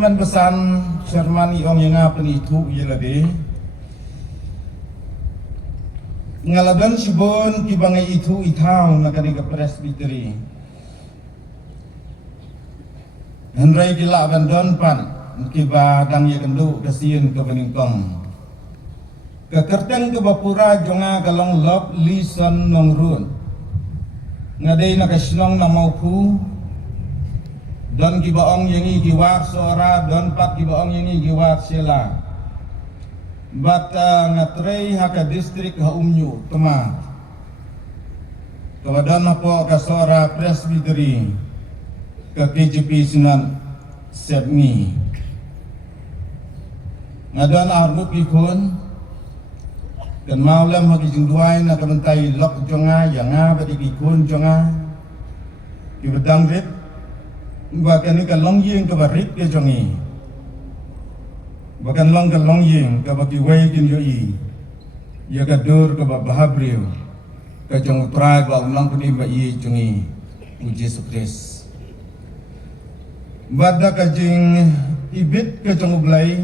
Cuman pesan Sherman iong yang apa ni itu ialah deh ngaladan sibon kibangai itu itau nakani ke presbiteri Henry gila bandon pan kiba dang ye kendu kasian ke beningkong ke kerteng ke bapura jonga galong lop lison nongrun ngadai nakasinong namaupu don kibaong yengi kiwar suara don pat kibaong yengi kiwar sila bata ngatrei haka distrik haumnyu tema kawadan po kasora presbiteri ke KJP Sinan Sedmi ngadan arbut ikun dan maulam hagi jingduai na kabentai lok jonga yanga badi ikun jonga kibedang rit bahkan ni kalong ying ke barik ke jongi bahkan long kalong ying ke bagi wei kin yoi ya kadur ke bahabriu ke jong utrai ba ulang puni ba i jongi puji Yesus Kristus bada ka jing ibit ke jong ublai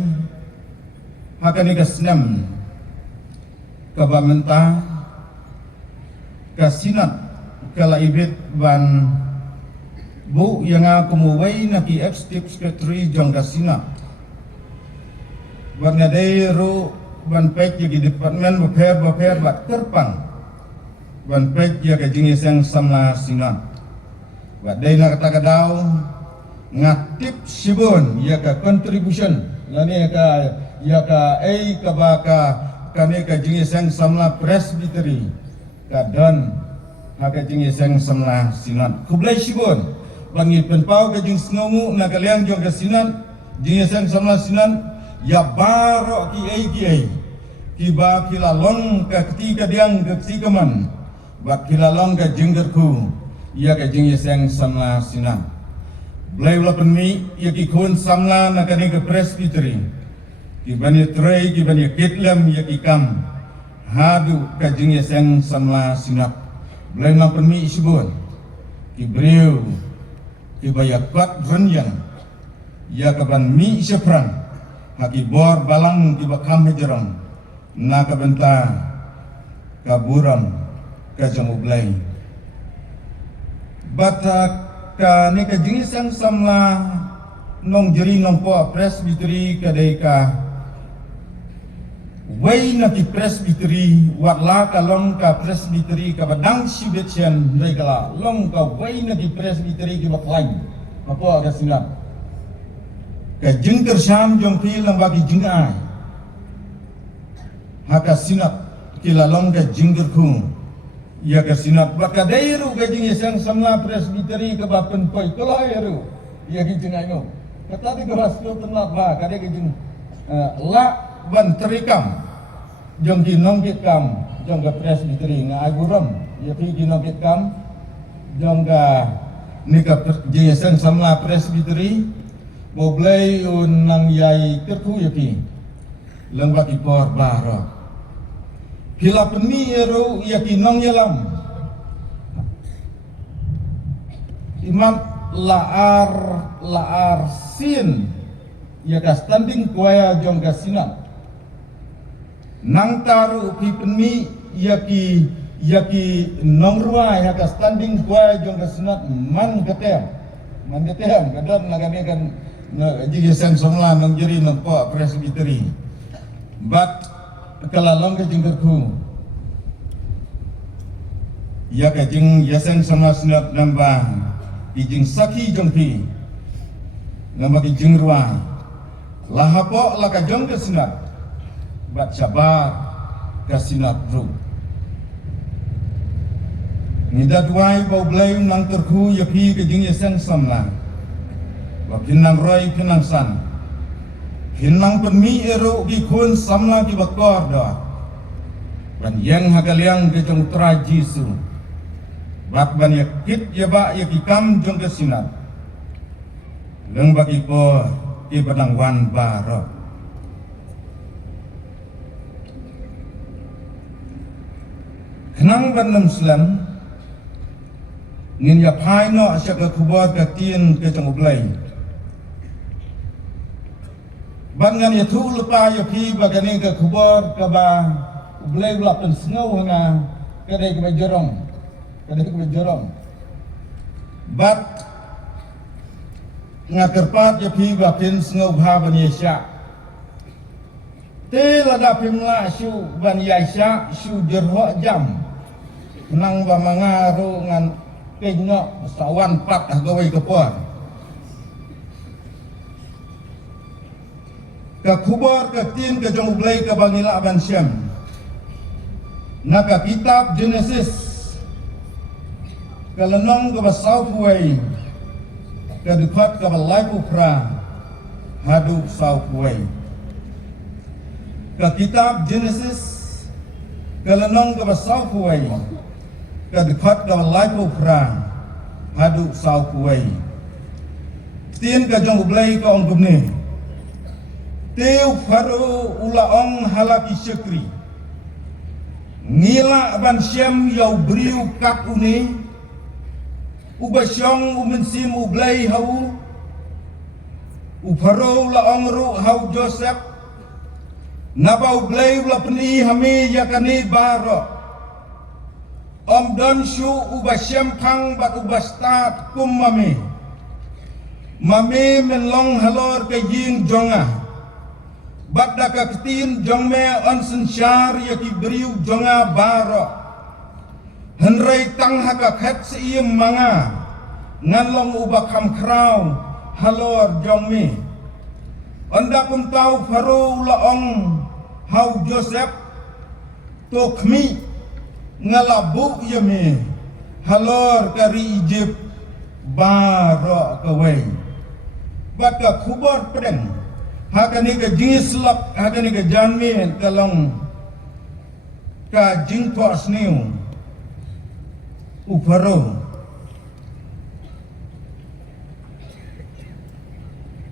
hakani ka senam ke ba menta ka sinat kala ibit ban bu yang aku muway na ki ex-tip secretary jong kasina ban ngadai ru ban pek di department baper bat terpang ban pek ya ke jing iseng samla sinat bat dai na kata kadau ngatip sibun ya ka contribution lani ya ka ka baka kami ka jing iseng samla presbiteri kadon haka jing iseng samla sinat kublai sibun bangi penpau ke jing snongu na kaliang jong ke sinan jing iseng samla sinan ya baro ki ba kilalong ke ketika diang ke sikaman bat kilalong ke jinggerku ya ke jing iseng samla sinan blai wala penmi ya ki kun samla na kani ke presbiteri ki bani trei ki bani kitlem ya ki kam hadu ke jing iseng samla sinap blai na penmi isibun ki breu kibaya kuat renyan ya kaban mi seprang haki bor balang kiba kam hejerang na kabenta kaburam kajang ublai bata ka ne ka jingisang samla nong jeri nong po presbiteri kadai ka wei na ki presbiteri watla ka long ka presbiteri ka badang sibetchen dai kala long ka wei na ki presbiteri ki baklain apa aga sinap ka jingker syam jong pi lang bagi jingai haka sinap ki lalong ka jingker ku ya ka sinap baka dairu ka jingisang samla presbiteri ka bapen poi kala yaru ya ki jingai no kata di gawas ko tenat ba kade ki jing la ban terikam jong ginong kitkam jong ga presbiteri nga aguram ya pi ginong kitkam jong ga nika jesen samla presbiteri boblay unang yai kerku ya pi lembak ipor baro kila peni ero ya kinong yalam imam laar sin ya ka standing kuaya jong ka sinat nang taru pi penmi yaki nongruai haka standing kuaya jong ka sinat man ketem kadang lagami kan jigi sen somla nong jeri nong po presbiteri bat kalalong ka jingkerku ya ka jing yesen sama sinat namba ijing saki jong pi namba ki jing ruai lahapo laka jong ka sinat bat sabar kasinat ru nida duai bau blai nang terku yapi ke jing yesen samla wa kinang roi kinang san kinang penmi ero ki kun samla ki bakor do ban yang hagaliang ke jong trajisu bat ban yakit ya ba yakikam jong ke sinat leng bagi ko ki badang wan baro kenang ban Muslim ngin ya pai no asya ke kubot ke tien ke jong ublai ngan ya thu lepa ya pi bagani ke kubur ke ba boleh ulapan sengau hanga kedai ke jerong bat ngakerpat ya pi bapin sengau bha ban yesya te lada pimla syu ban yesya syu jerho jam nang ba mangaru ngan penyo sawan pat gawai kepor ke kubur ke tin ke jong blai ke bangila ban syam naka kitab Genesis ke lenong ke basau puai ke dekat ke balai pupra hadu sau puai ke kitab Genesis ke lenong ke basau puai ke dekat ke balai pupra hadu sau puai tin ke jong blai ke ong gumni teu faru ulaong halaki syekri ngila ban syam yau briu kap uni ubasyong umensim ublai hau ufaru ulaong ru hau Joseph naba ublai ula peni hami yakani baro om don shu ubasyam pang bat ubastat kum mami menlong halor ke ying jonga Badda ketin jongme onsen syar yaki beriu jonga baro henrai tang haka khet seiem manga nganlong ubakam krau halor jongme onda kum tau faru laong hau Joseph tokmi ngalabu yame halor kari Egypt baro kawai baka kubor pedeng hakani ke jingis lap hakani ke janmi kalong ka jingpos niu uparo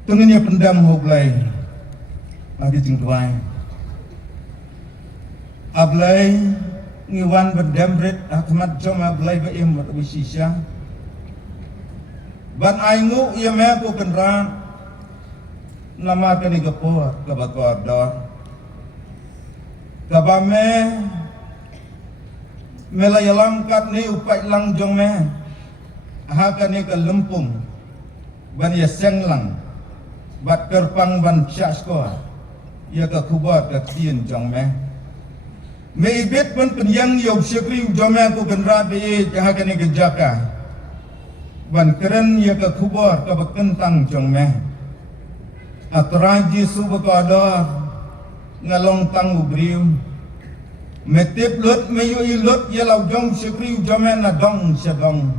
tengenya pendam hoblai agi jingtuai ablai ngiwan berdamret akmat jom ablai ba im wat wisisya ban aingu ia me ko penran nama kani gapor kabakor dor kabame melayalam kat ni upai lang jong me ha kani ka lempung ban ya senglang bat kerpang ban syasko ya ka kubar ka tien jong me ibet ban penyang yob syekri jong me ku genrat be ha kani ka jaka ban keren ya ka kubar ka bakentang jong me atraji subakadar ngalong tang ubrium metip lut meyu ilut yalau jong syekri jaman nadong syadong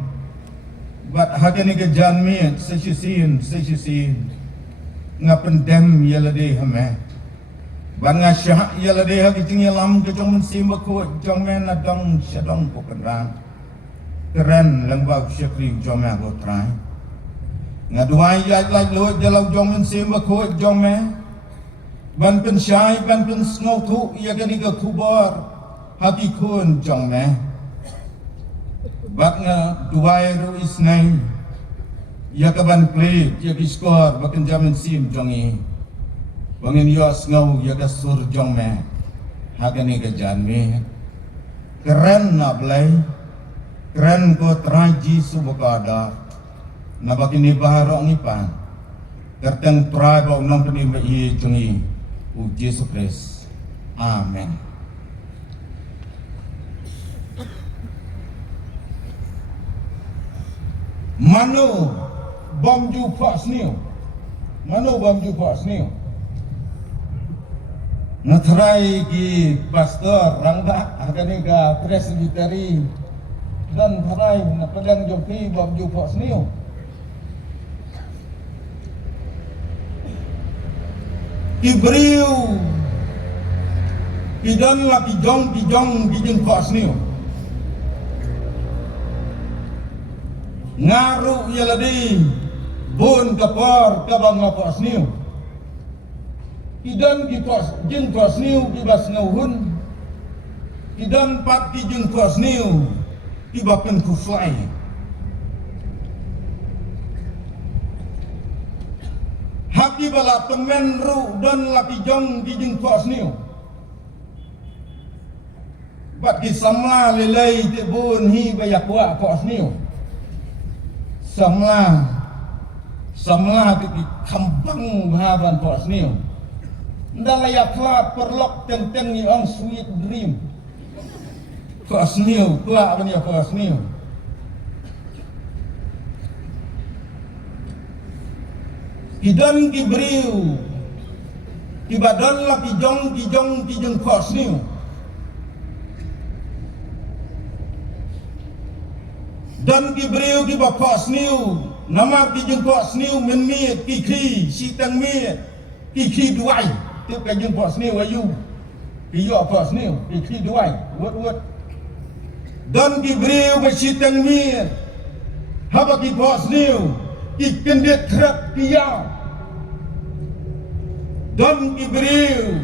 bat hakani ke janmi sesisin ngapendem yalade hame banga syah yalade ha kicing yalam ke jong mensim ko jaman nadong syadong ko kenran keren lengbau syekri jaman ko trai ngaduai yai lai lo jalau jong mensim ko jong me ban pen syai ban pen snau thu ya kani ke kubar haki kun jong me bat nga duai ru isnai ya ka ban play ya ki skor bakan jam mensim jong i bangin yo snau ya ka sur jong me hakani ke jan me keren na blai keren ko traji subakada na bakini baharong ipan terteng try ba unang penimba i jungi u Jesus Christ amen mano bom ju pas niu natrai ki pastor rangba agani ga presbytery dan tharai na padang jopi bom ju pas niu Ibriu Idan la kijong kijeng kos niu ngaru yaladi bun kapor kabang kos niu Idan ki kos jeng kos niu ki bas ngauhun Idan pat ki jeng kos niu ki baken kuflai haki bala temen ru dan laki jong di jeng kos niu bat ki samla lelai te bun hi bayak wa kos niu samla ti kambang bahaban kos niu nda layak klap perlok teng ni on sweet dream kos niu klap bani kos niu Kidan ki beriu ki badan la ki jong kos niu dan ki beriu ki ba kos niu nama ki jong kos niu men miet ki si tang miet ki duai tu ka jong kos niu ayu ki yo kos niu ki duai wot dan ki beriu ba si tang miet haba ki kos niu ki kendet krak ki ya dan Ibril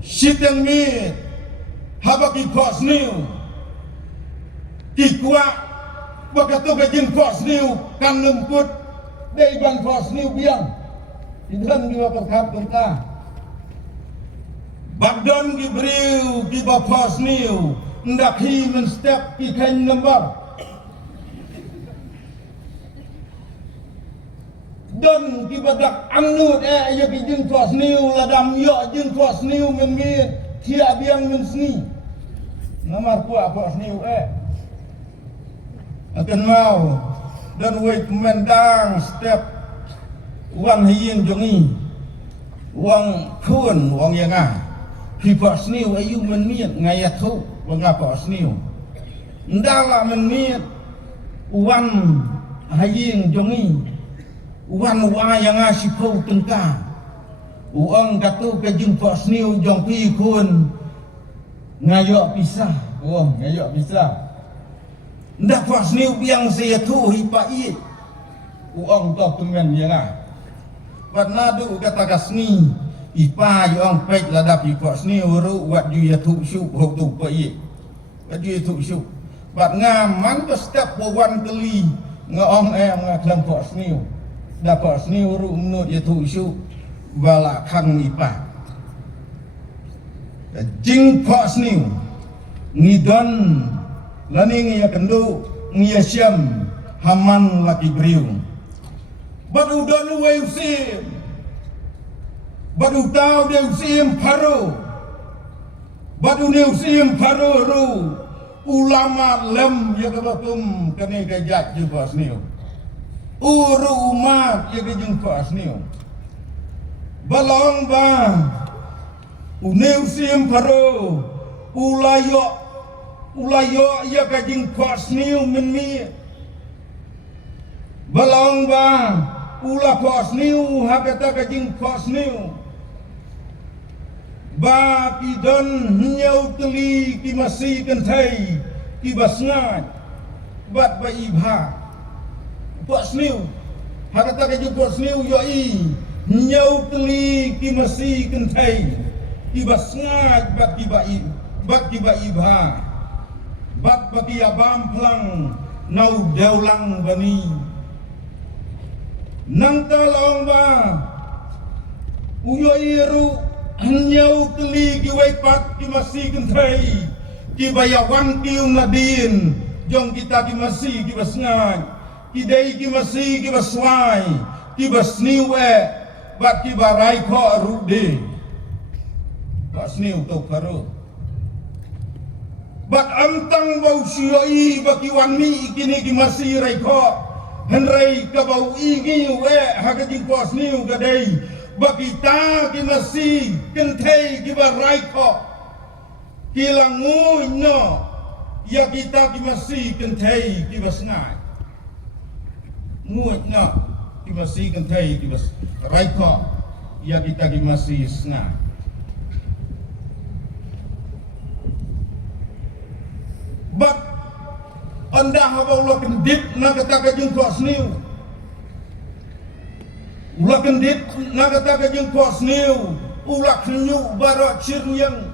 sitang mit habaki kos niu kikwa bakato gajin kos niu kan lemput dei ban kos niu biang idran giwa perkap kita bagdan Ibril giba kos niu ndak hi men step ki kain number dan kibadak anut ya ki jeng kos niu ladam yo jeng kos niu men tia biang men sni namar kuah kos niu akan mau dan wei komendang step wan hiyeng jongi wang kun wang yang ki kos niu ayu men ngayat thu wang kos niu ndala men wan hiyeng jongi wan wa yang asipau tengka uang katu ke jeng kos niu jong pi kun ngayok pisah ngayok pisah ndak kos niu biang saya tu hipai uang tok temen yang pat nadu kata kasni ipa yang pek ladap kos niu ru wat ju ya tu syuk hok tu pai wat ju tu syuk pat ngaman ke step wan keli ngaong ngaklan kos niu dapat ni uru menut ya tu isu bala kang ipa jing kos ni ngidon lani ya kendu ngia syam haman laki beriu badu don we usim badu tau de usim paro badu ne usim paro ru ulama lem ya kabatum kene gajat je kos ni uru umat ya kejeng kos niu balong ba uneu sim paro ulayo ya kejeng kos niu men balong ba ula kos niu hakata kejeng kos niu ba kidon nyau teli ki masih kentai ki basngat bat ba ibha kos niu hakata ke kos niu yo nyau teli ki masih kentai ki basngat bat ki ba ibha bat baki abam plang nau daulang bani nang talong ba uyo iru nyau teli ki waipat ki masih kentai ki bayawan ki nadin jong kita ki masih ki basngat kidai ki masih ki baswai ki basniu bat ki barai ko rude basniu to karo bat antang bau sioi baki wani kini ki masih rai ko henrai ka bau ingi hakajing kosniu gadai baki ta ki masih kentai ki barai ko kilangu no ya kita ki masih kentai ki basnai nguat na ki masih kentai ki bas raika ya kita ki masih sna but anda haba ulah kendit na kata ka jeng kos niu ulah kendit na kata ka jeng kos niu ulah kenyu barat cirnyang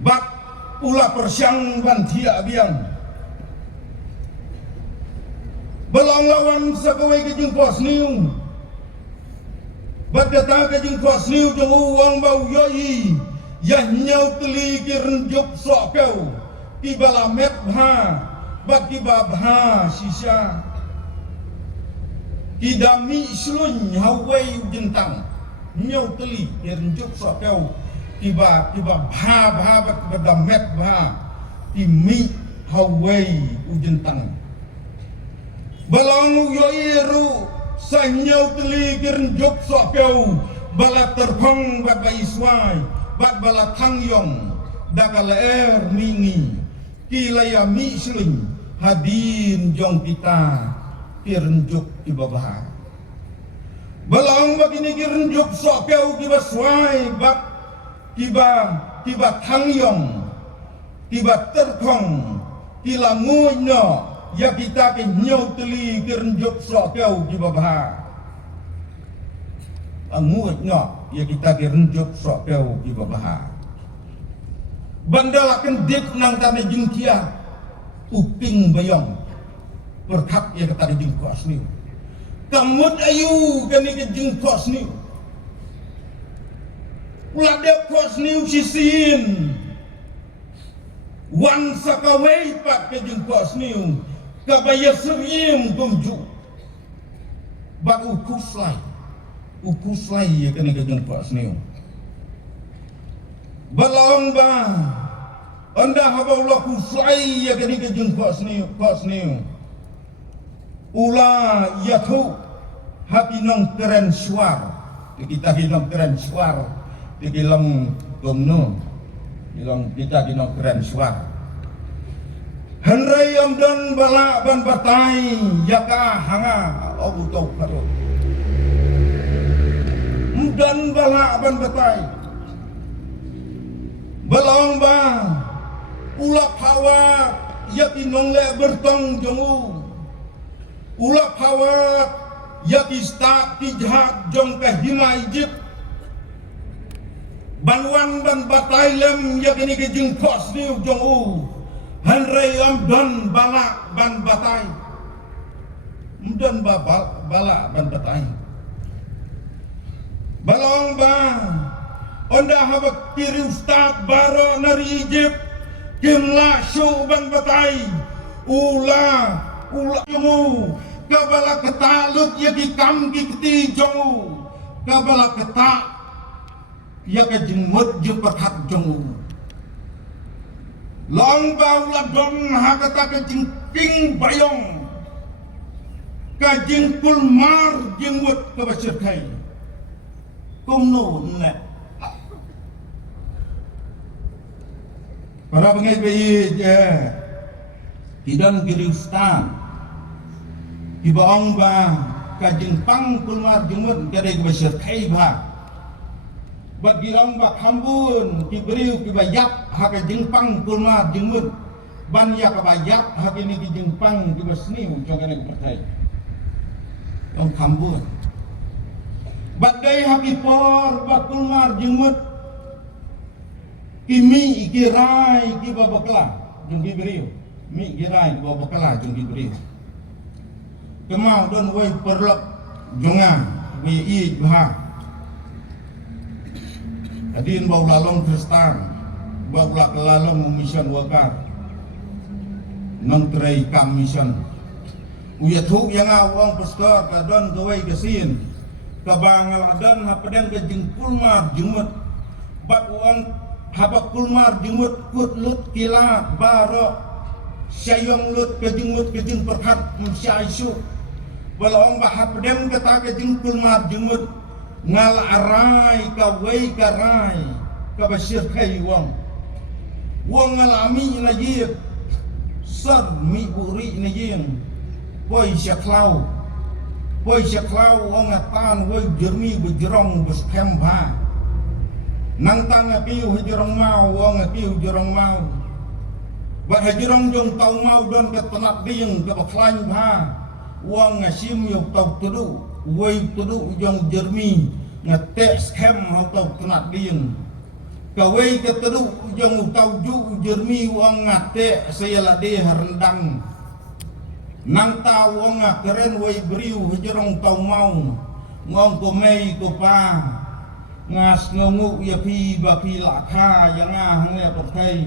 but ulah persyang ban tia biang Belong lawan sakawai ke jeng pos niu. Bat kata ke jeng pos niu jeng uang bau yoi. Yah nyau teli kiren juk sok kau. Tiba lamet bha. Bat tiba bha sisa. Kidami selun hawai jentang. Nyau teli kiren juk sok kau. Tiba bha bat badamet bha. Timi hawai ujentang. Balang yoiru sanyau teli kiren juk sok kau. Bala terpong bat baiswai. Bat bala tangyong dakala mingi kilaya mi selin hadin jong kita kirenjuk ibabah balang begini kirenjuk sok kau kiba swai bat kiba tangyong kiba terkong kila ngunya ya kita ke nyau teli kirenjuk sok kau ibabah ngunya ya kita kirenjuk sok kau ibabah bandalakan dik nang tane jingkia uping bayong berkat ya kata jingkos ni kamut ayu kani ke jingkos ni ulade kos ni sisin wan sakawai pak ke jingkos ni kabaya serim kumju bak ukuslai ya kani ke jingkos ni balong ba anda habaulah kusai ya kini ke jeng kos ni ula yatu hapi nong keren suar kita hinong keren suar dikilang gomno bilang kita hinong keren suar henry amdan bala ban batai yaka hanga obu tau karo amdan bala ban batai balong ba ulap hawa yaki nongle bertong jongu ulap hawa yaki stak tijhat jong kahima ijip banwan ban batailem yakini ke jengkos ni jongu hanrei amdan bala ban batai amdan bala ban batai balong ba onda haba kiri ustad baro nari Egypt kimla syuban batai ula jumu kabala ketalut ya dikam kiti jongu kabala ketak ya ke jengmut jeperhat jongu long bau la dong hakata ke jengking bayong ka jengkul mar jengmut ke basir kai kumno ne para pengen bayi hidan giristan ibaong ba kajing pang kulmar jemut kadai basir kai ba bat girong ba khambun kiberiu kibayap ha kajing pang kulmar jemut ban ya kabayap ha kini kijing pang kibasni jongane pertai ong khambun bat dai ha kipor ba kulmar jemut kimi ikirai ki babakla jung beriu mi ikirai babakla jung beriu kemau don wei perlak jonga wei i bah adin bau lalong kristan bau lalong mission worker nang trai kam mission uya thuk yang awang pastor ka don wei kesin ka bangal adan ha pedang ke jengkul mar jumut bat uang habak kulmar jengmut kut lut kila baro syayong lut kejengmut kejeng perhat syaisu balong bahap dem kata kejeng kulmar jengmut ngal arai kawai karai kabasir kai wong ngalami najib sar mi buri najin poi syaklau wong atan woi jermi bejrong beskemba nang tana piu hijrong mau wong piu jrong mau ba hijrong jong tau mau don ke tenak ding ke baklan ba wong ngasim yo tau tudu woi tudu jong jermi ngate scam ha tau tenak ding ka wei ke tudu jong tau ju jermi wong ngate sayala de rendang nang ta wong keren wai beriu jerong tau mau ngong ko mei ko pa ngas ngongu ya pi ba pi la kha yang hang le por thai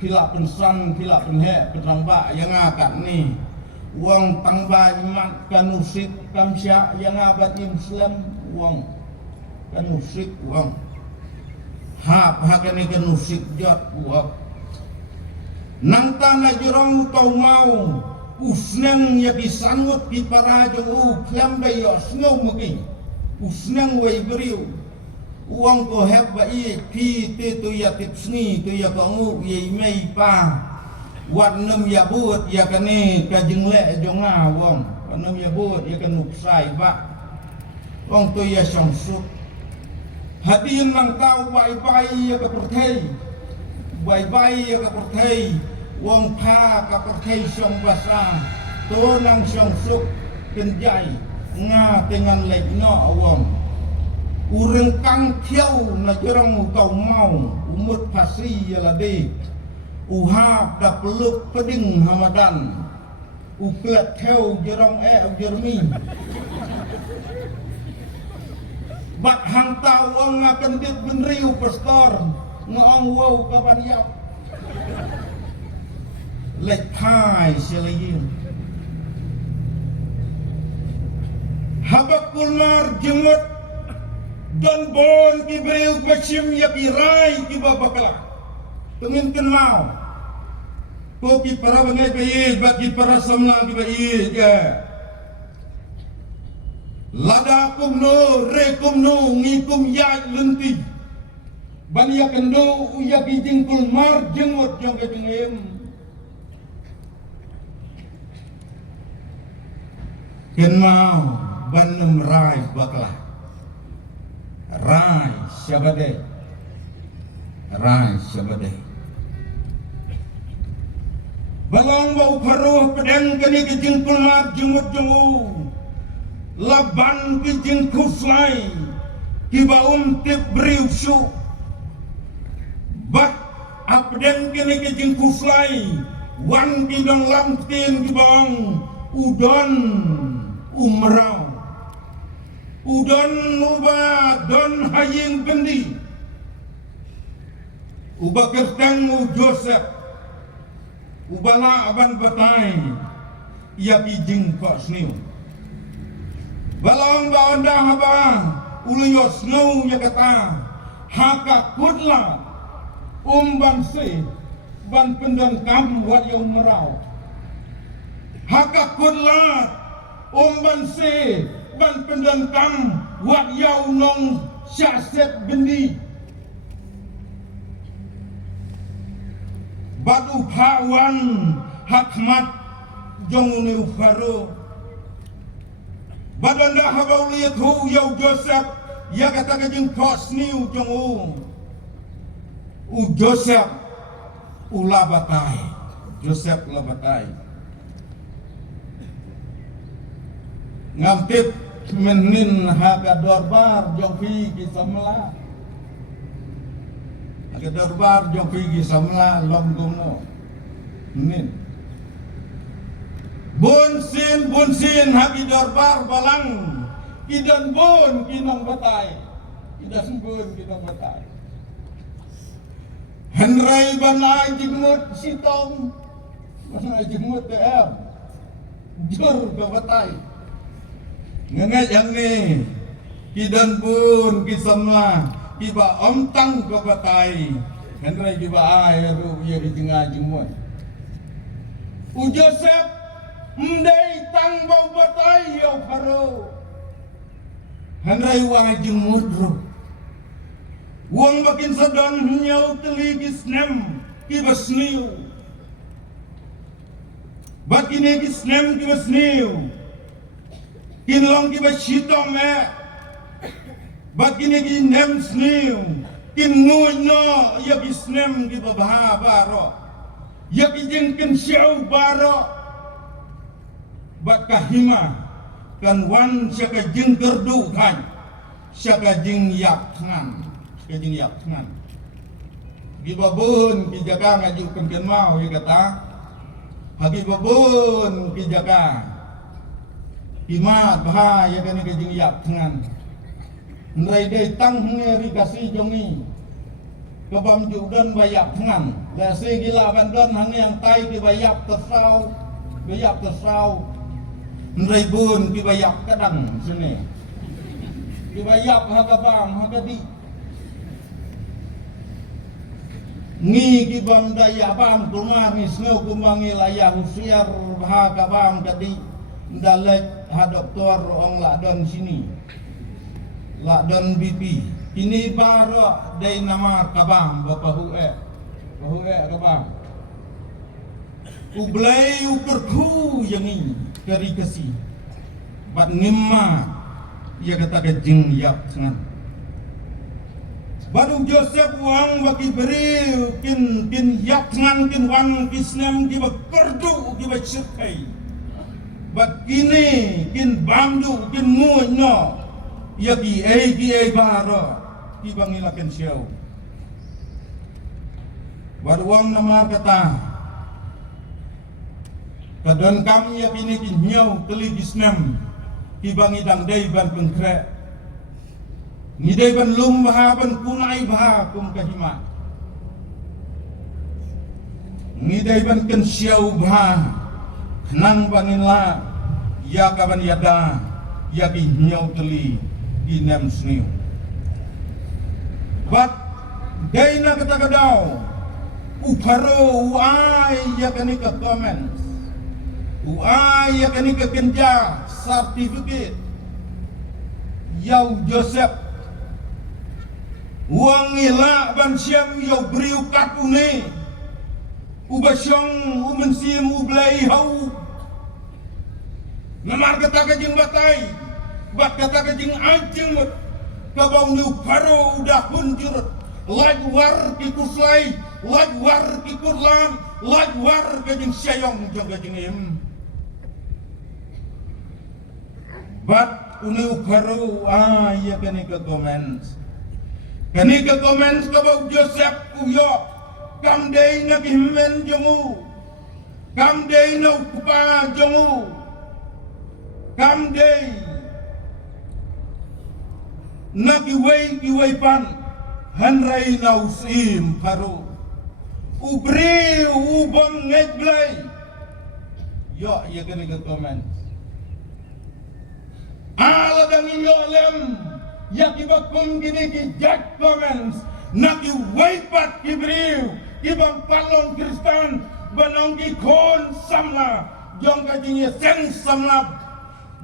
pi la pen san pi la pen he pen ba yang kan ni wong tang ba mat kanusik kamsya yang abad Islam wong kanusik wong hap hakane kanusik jot wong nang tanah jerong tau mau usnang ya bisangut di parajo kiam bayo snow mugi usnang wai beriu uang ko heb bai pi te tu ya tipsni tu ya kangu ye mei pa wat nem ya buat ya kane ka jengle jonga wong nem ya buat ya kan upsai ba wong tu ya shamsuk hadin nang tau bai bai ya ka perthai bai bai ya ka perthai wong pha ka perthai song basa to nang shamsuk kenjai nga dengan lek no wong urang kang thiau na jerong tau mau umut pasi ya lade uhap da peluk peding hamadan uklet theo jerong jermi bat hang tau wong akan dit benriu pastor ngong wow kapan yap lek thai selayin habak kulmar jenggot dan bon ki breu bachim ya pirai ki babakla tengin kenau ko ki para bangai bayi bagi para samla ki bayi ya lada kumno re kumno ngikum ya lenti ban ya kendo uya ki jingkul mar jengot jong ke jengem ken mau banum rai bakla rai syabade balong bau paruh pedang kini ke jingkul mar jenggot jongu laban ki jingkul slai ki baum tip briushu bat apden kini ke jingkul slai wan ki dong lamtin ki bawang udon umrau udon uba don haying bendi uba kertang u Joseph ubala aban batai ia kijing kos niu balong ba onda haba uluyos ngau ya kata haka kutla ban se ban pendan kam wat yang merau haka kutla ban se ban pendan kam wat yau nong syaset bendi batu pawan hakmat jong ni ufaro badanda habau liat hu yau Joseph ya kata kajing kos niu jong u Joseph ula batai Joseph la batai ngamtit menin haga dorbar jong fi ki samla haga dorbar jong fi ki samla lom gomo nin bunsin hagi dorbar balang kidan bon kinong batai kidan bon kinong batai Henry banai jengmut sitong banai jengmut TM jor ke batai ngengai yang ni kidan bon kisamla kiba omtang ke batai Henry kiba air ya di tengah jengmut u Joseph mendai tang bau batai ya faro Henry wang jengmut ro wang makin sedon nyau teligis nem kibas niu bakine kis nem kibas niu kinlong kibas sitong bakine ki nem sniu kin nguy no ya kis nem kibabha baro ya kijengken siau baro bat kahima kan wan syaka jeng kerdu kan syaka jeng yak tangan kajing yak tangan gibabun kijaga ngajukan ken mau ya kata hagi babun ki jaga imat bahaya kan ke jing yap tangan ndai dei tang ngeri kasih jongi kebam judan bayap tangan la se gila bandan hang yang tai ki bayap tersau ndai bun ki bayap kadang sini ki bayap hakabang hakadi ngi ki bam daya bang tunga ni snau kumbangi layah usiar hakabang kadi dalek ha doktor ong ladon sini ladon BP ini baru dari nama kabang bapa hue kabang ublai uperku yang ini kari kasi bat ngimma ia kata kejing yap sangat baru Joseph wang bagi beri kin yap sangat kin wang Islam kiba kerdu kiba syirkai bat kini kin bamdu kin mu'no ia ki ai baru ki bangilakan siau baru wang namar kata kadon kami ya kini kinyau teli Islam ki bangi dang dai ban pengkre ni dai ban lum baha ban kunai baha kum kahima ni dai ban ken siau baha nang banginla ya kaban yada ya ki nyau teli ki nem sniu bat daina kata kadau uparo uai ya kani ke comments uai ya kani ke kenja certificate yau Joseph uang ila ban siam yau beriu katune ubasyong umensim ublai hau namar kata kajing batai bat kata kajing anjing kabau ni uparo udah hunjur lajwar ki kuslai lajwar ki kurlan lajwar kajing syayong jong kajing im bat uni uparo ya kani ke comments kabau Joseph uyo kam day na kihmen jongu kam day na upa jongu kam day na kiway pan hanray na usim paro ubri ubang ngeglay yo iya kani ke comment ala dang iyo lem ya kibakum gini ki jack comments na kiway pat kibriu ibang palong Kristan banong ki kon samla jong ka jingi sen samla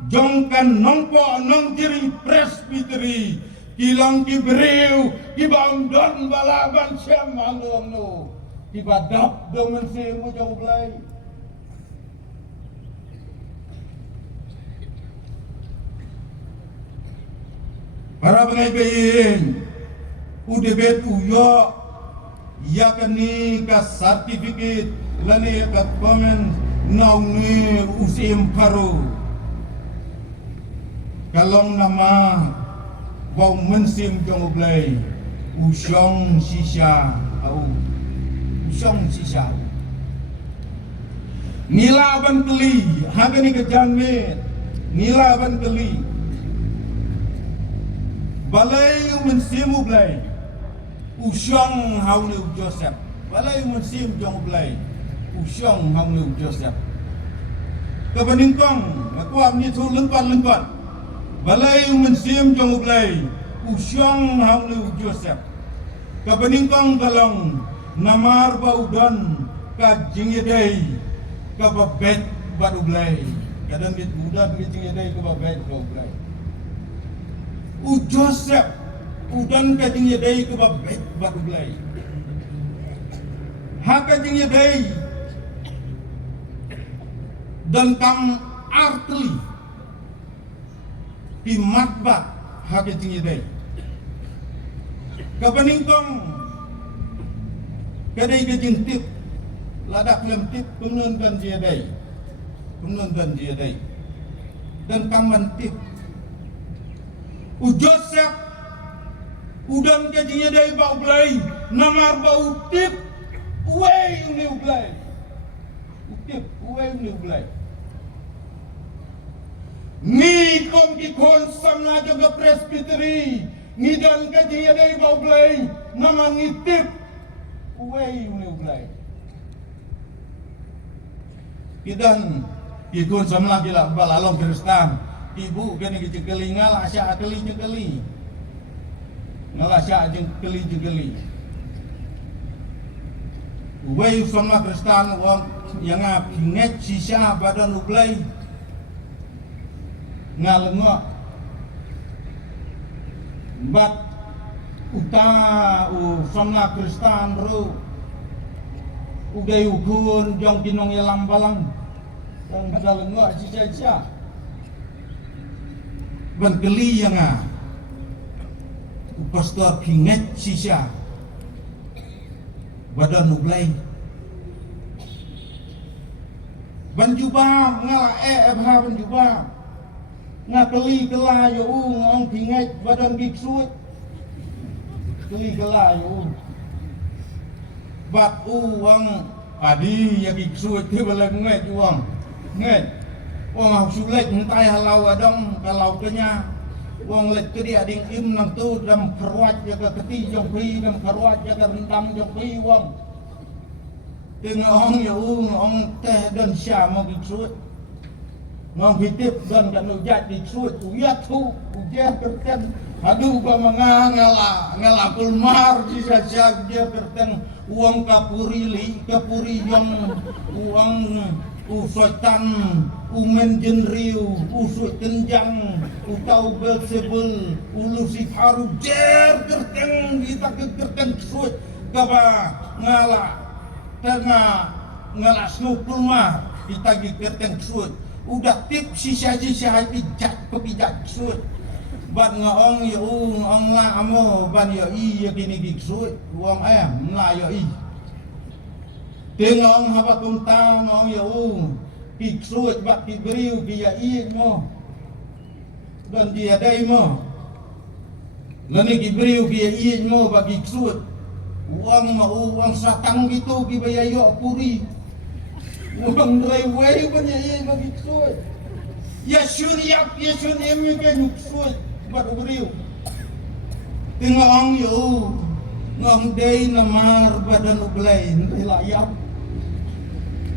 jong kan nongpo nong diri presbytery kilang kibriu kibang don balaban siam andong no kibadap dong mensimu jong blay para pengajian udebet uyo ya kani ka certificate lani ka comment nau ni usim paru kalong nama bau mensim jong blay usyong sisa nila ban keli hagani ke jangmet nila ban keli balai mensimu blay usyong haunu Joseph balai mensim jong blay usyong haunu Joseph kebeningkong aku amni tu lempat balai mensim jong blay usyong haunu Joseph kebeningkong galong namar baudan ka jingedai ka babet badu blay kadang bit budak bit jingedai ka babet badu blay Joseph udan kajing yadai ke babet batu belai ha kajing yadai dan kam artli di matbat ha kajing yadai kabaningkong kadai kajing tip ladak lem tip kumnon dan yadai dan kaman tip Joseph udan kajinya dari bau belai namar bau tip uai uni ublai utip uwe ni ublay ni kom ki kon samna juga presbyteri ni dan ka ji dai ba ublay nama ngitip uwe ni ublay kidan ki kon samna bila balalong Kristan ibu kene ki jekeli ngala asya keli jekeli ngala asya jekeli jekeli uwe samna Kristan wong yang pinget sisa badan ublay ngalengok bat uta samna Kristan ru ugay ugun jong kinong yalang balang ang ngalengok sisa ban keli yang pastor pinget sisa badan ublay ban juba ngala ebha ban juba ngakeli kela yo ngong pinget badan giksuit keli kela yo bat uang adi ya giksuit ti bala nget uang nget uang sulet ntai halau adong kalau kenya uang let ke dia ding im nang tu dam kerwat jaga keti jong pi dam kerwat jaga rendang jong pi uang tengah ong ya ong teh dan sya mau giksuit ngong hitip dan kan ujat giksuit uyat tu ujar kerten aduh ba ngala pulmar sisa dia kerten uang kapuri yang uang usotan umen jenriu usut tenjang utau Belzebul ulusi haru jer kerten kita kerten suit kaba ngala snupul mah kita kerten suit udah tip sisa-sisa pijak suit ban ngaong ya ngong la amo ban ya ya kini giksuit uang na ya tengong haba tuntang ngong ya giksuit bat diberiu dia mo dan dia dai mo lani diberiu dia mo bagi giksuit uang satang gitu gibayayo puri uang rayway ban ya bagi giksuit ya sun emi kan giksuit bat beriu tengong yo ngong day namar badan ublay layap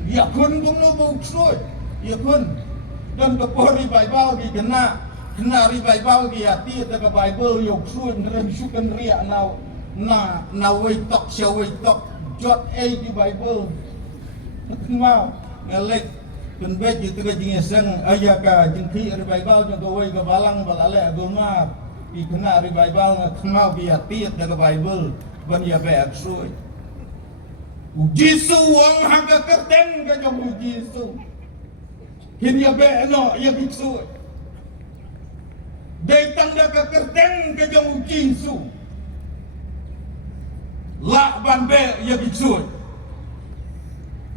ya kun bung no buksoy ya kun dan kapori Bible di kena ri Bible di hati da Bible yok sun ren sukan ria na waitok sya waitok jot di Bible mau ngelek penbet itu ka jingesang aya ka jengki ri Bible jong gawai ka balang balale agulmar i kena ri Bible nga kemau bi hati da Bible ban ya be aksoy Jisu wang haga kerten ka jong Jisu hin ya be no ya biksu dai tanda ka kerten ka jong Jisu la ban be ya biksu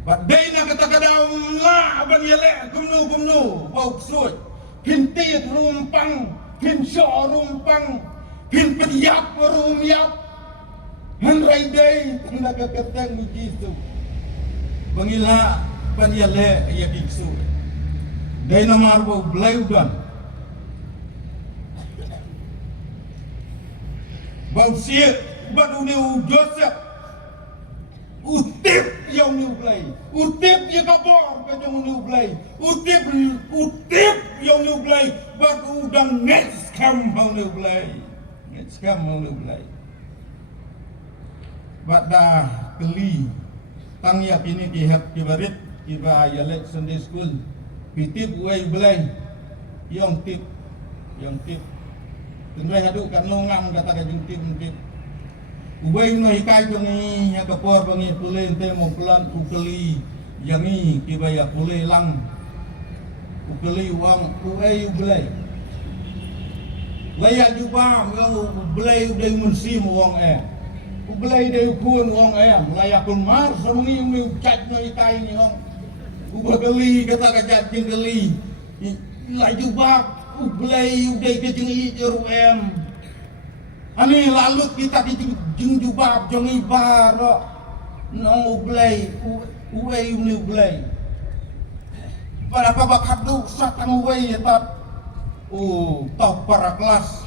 bat dai na kata kadaw la ban ya le kumnu bau ksu hin tiet rumpang hin syo rumpang hin pediap rumyap Handrai day tanda kakatang ni Jisu bangila panyale ya biksu day na marbo blayudan bau siya badu ni Joseph utip yang ni blay utip ya kabor ka jong ni blay utip yang ni blay badu udang ngets kam hang ni blay Bada keli tang ya kini kihap kibarit kiba yalek Sunday school pitip uai belai yong tip tunggu hadu kan longam kata ka jung tip uai no hikai jongi ya kapor bangi pule ente mo pelan ukeli yangi kiba ya pule lang ukeli uang uai belai laya juba ngau belai udah munsim uang Ublay day kun wong ayam layakun mar samungi yung chat no itay ni hong ubagali kata kajat jenggali laju bak ublay uday kajeng ijer em ani lalut kita di jubab jong ibaro nong ublay uwe yung ublay pada babak hadu satang way tat tau para kelas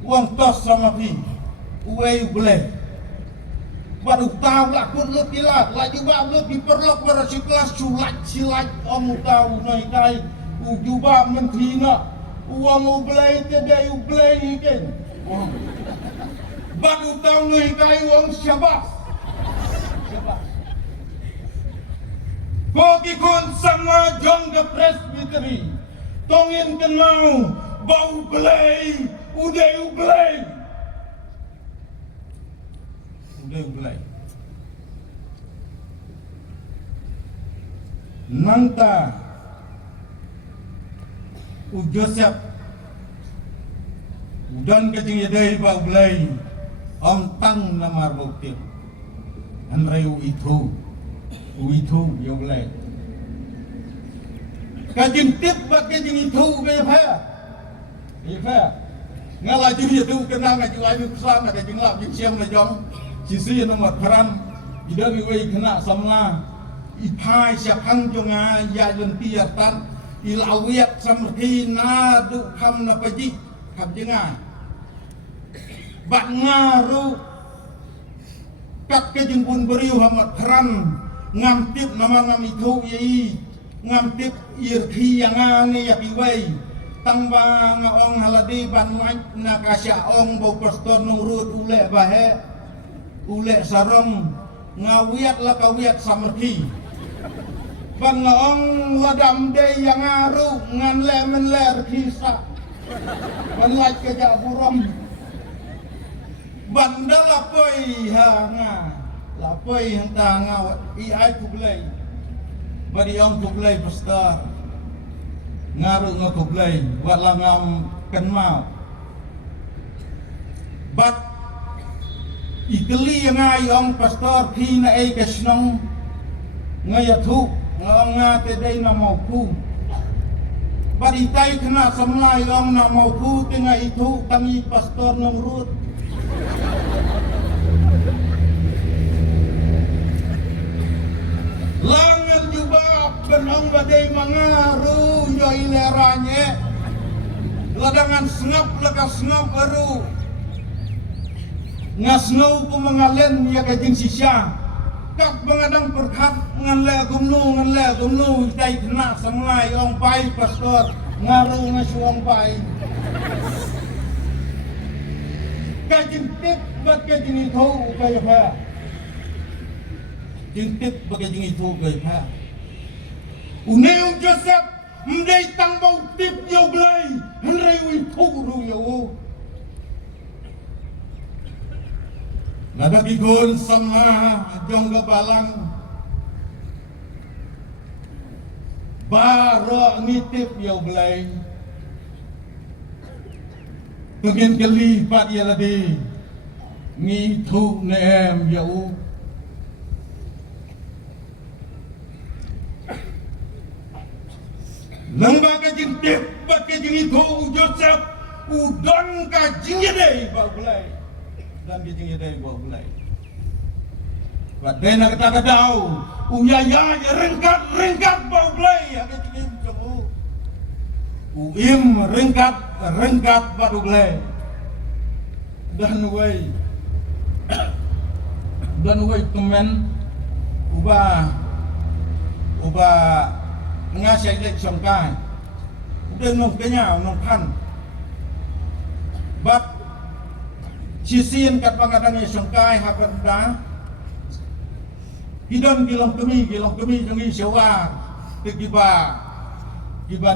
uang tos sama pi way boleh baru tahu lah kurut kilat lagi baru diperlok pada si kelas silat om tahu naik kai juga mentina uang boleh tidak boleh kan baru tahu naik kai uang syabas Koki kun sama John the Presbytery tongin kenau bau belai udah belai nanta Joseph udan kecing yadai bau belai om tang namar bukti anrayu itu ya boleh kajin tip bak kajin itu be pha ngala ji itu kenang aju ai besar ada jing lap jing siam la jong sisi nomor peran ida bi wei kena samla i phai sia khang jonga ya lun ti tan i lawiat samrti na du kham na paji kham jenga bat ngaru kat kajin pun beriu hamat peran ngamtip nama ngam itu yai ngamtip irki yang ane ya piwai tangbang ong haladi banwaj na kasya ong bau pastor nurut ule bahe ule sarong ngawiat la kawiat samerki ban ong ladam de yang aru ngan le men ler kisa ban laj keja buram bandala poi hanga lapoi hentang ngawat ai kublai bari ong kublai pastor ngaru ngo kublai wat langam kenmau bat ikeli ngai ong pastor khina ai kasnong ngayathu nga te dai na mauku bari tai kena samlai ong na mauku tenga itu tangi pastor nurut langan juga benang badai mangaru yoi leranya ladangan sengap lekas sengap baru ngasnau ku mengalen ya kajing sisya kak mengadang perkat nganle gumnu tai kena semlai ong pai pastor ngaru ngasuang pai kajing tip bat kajing itu kaya apa jintip bagai jing itu gay pa uneu Joseph mdei tang bau tip yo blai henrei wi thuru yo nada gigon sama jong gabalang baro ngitip yo blai pengen keli pat ya ladi ngitu nem yo lembaga jintip pakai jing itu Joseph udon ka jing yedai bau belai dan jing yedai bau belai badena kata kadau uyaya rengkat bau belai ya jing jemu uim rengkat bau belai dan wei temen ubah ngasih lek songkai udah nong kenya nong kan bat sisin kat pangadang songkai hapan da hidon gilong kemi jangi sewa tiba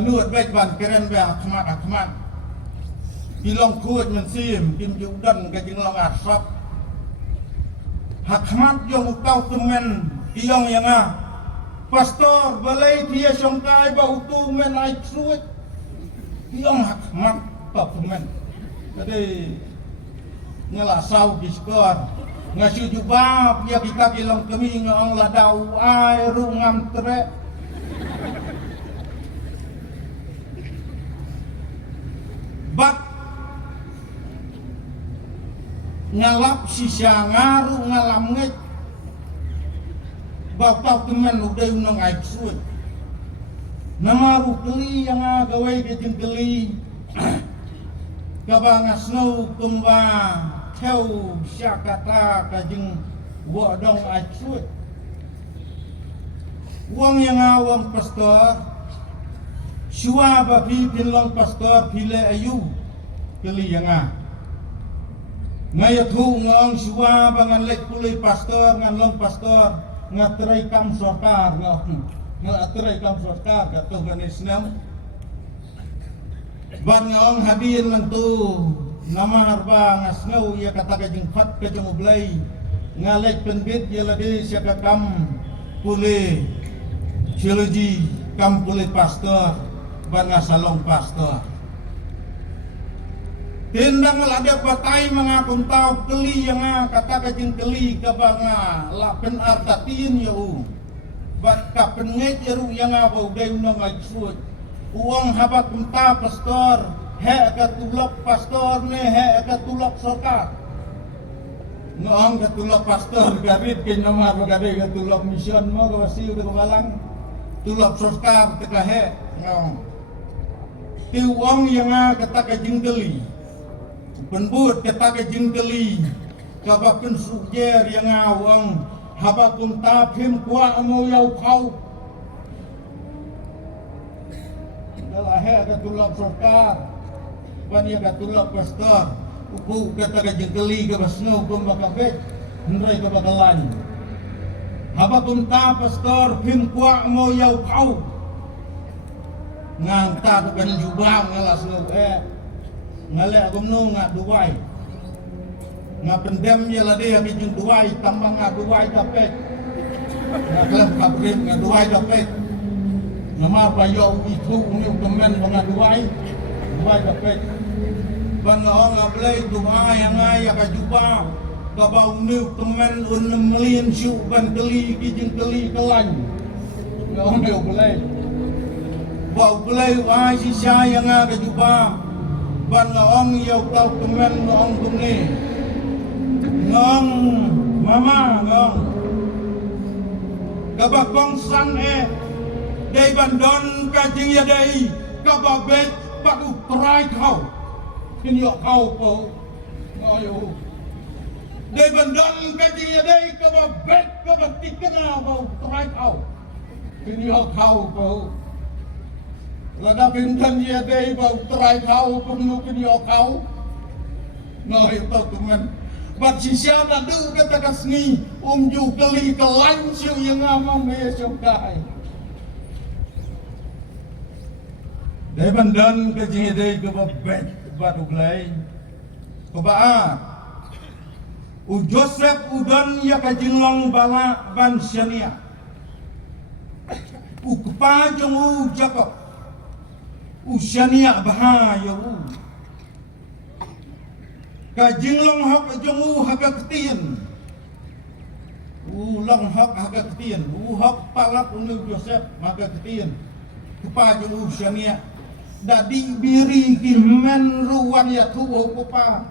nuat baik ban keren be akmat gilong kuat mensim kim judan kajing long asap hakmat yang utau temen iyong yang pastor balai dia songkai bau tu men ai suit yang hakmat tak men jadi ngelasau diskor ngasuh jubab ya kita bilang kami ngong ladau ai rungam tre bat ngalap sisa ngaru ngalam ngit bau temen udah unang aik suit nama rukli yang agawai kejeng keli kabangasno kumba theo syakata kajeng wadong acut uang yang awang pastor syua babi pinlong pastor pile ayu keli yang ngayathu ngong syua bangan lek pulih pastor nganlong pastor ngaterai kam sorkar ngaterai kam sorkar katuhganisnam ban ngong hadin lang tu nama harba ngasnau ia kata kajeng fat kajeng ublay ngalek penbit ia ladi siaka kam pulih theologi kam pulih pastor ban ngasalong pastor tindang ada patai mengakum tau keli yang kata kajeng keli kabanga lapen artatin yau bat kapen ngejeru yang abau day nong ajut uang habak kunta pastor he katulok pastor ne he katulok sokar noong katulok pastor garit kin nomar gade katulok mission mo gawasi udah balang tulok sokar teka he ngong ti uang yang kata kajeng keli penbut kata kajeng keli kabaken sujer yang awang habakun tapim kuah mo yau kau dalahe ada tulak sorkar bani ada tulak pastor upu kata kajeng keli kabasno kum bakabet hendrai kabakalan habakun ta pastor pim kuah mo yau kau ngangta bukan jubang ngalas lo ngale agumno nga duway nga pendem ya lade yang jung duway tambang nga duway dapet nga klem kabrim nga duway dapet nama bayo itu uniu kemen nga duway dapet bangong ablay duway nga ya kajuba kabau uniu kemen melin syu ban keli kijeng keli kelan nga uniu belay bau belay ay si saya nga kajuba ban ngong yau tau kemen ngong kumni ngong mama ngong kabakong san day bandon kajing ya day kababet padu try kau kinyo kau po ngayo day bandon kajing ya day kababet kabatik na bau try kau kinyo kau po lada pintan dia day bau try kau penukin yo kau no itu teman bat sisya nadu kata kasni ju keli kelan siu yang ngamang me syokai day bandan ke jing day ke babet batu glai ko ba u Joseph udan ya ka jinglong bala ban syania u kepa jong u Jacob usyania bahaya kajinglong hak jongu hagaktin ulang hak hagaktin hak palat unu Joseph hagaktin kepajung usyania dadi biri kimen ruwan ya tuwo kupa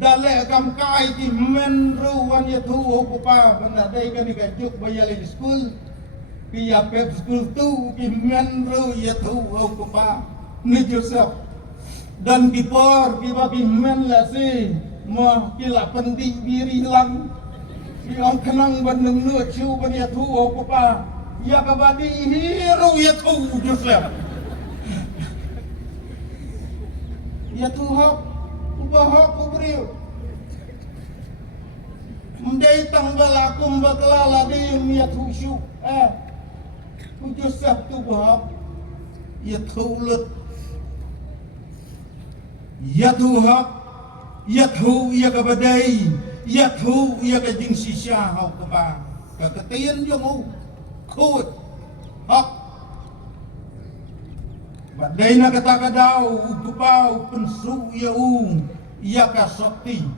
dale kam kai kimen ruwan ya tuwo kupa benda dai kan gajuk bayali school Pia pep school tu kimen ru ya tu au pa ni Joseph dan kipor kiba kimen la si mo kila pendi biri lang si ong kenang bandeng nu chu ban ya tu au pa ya kabadi hiru ya tu Joseph ya tu hok ubah hok ubriu mendai tanggal akum baklala di ya tu syu Joseph tu bahap ya thulut ya tuhak ya thu ya kabadai ya thu ya kajing sisya hau kaba kakatian yung khut hak badai na katakadaw utupaw pensu ya ya kasokti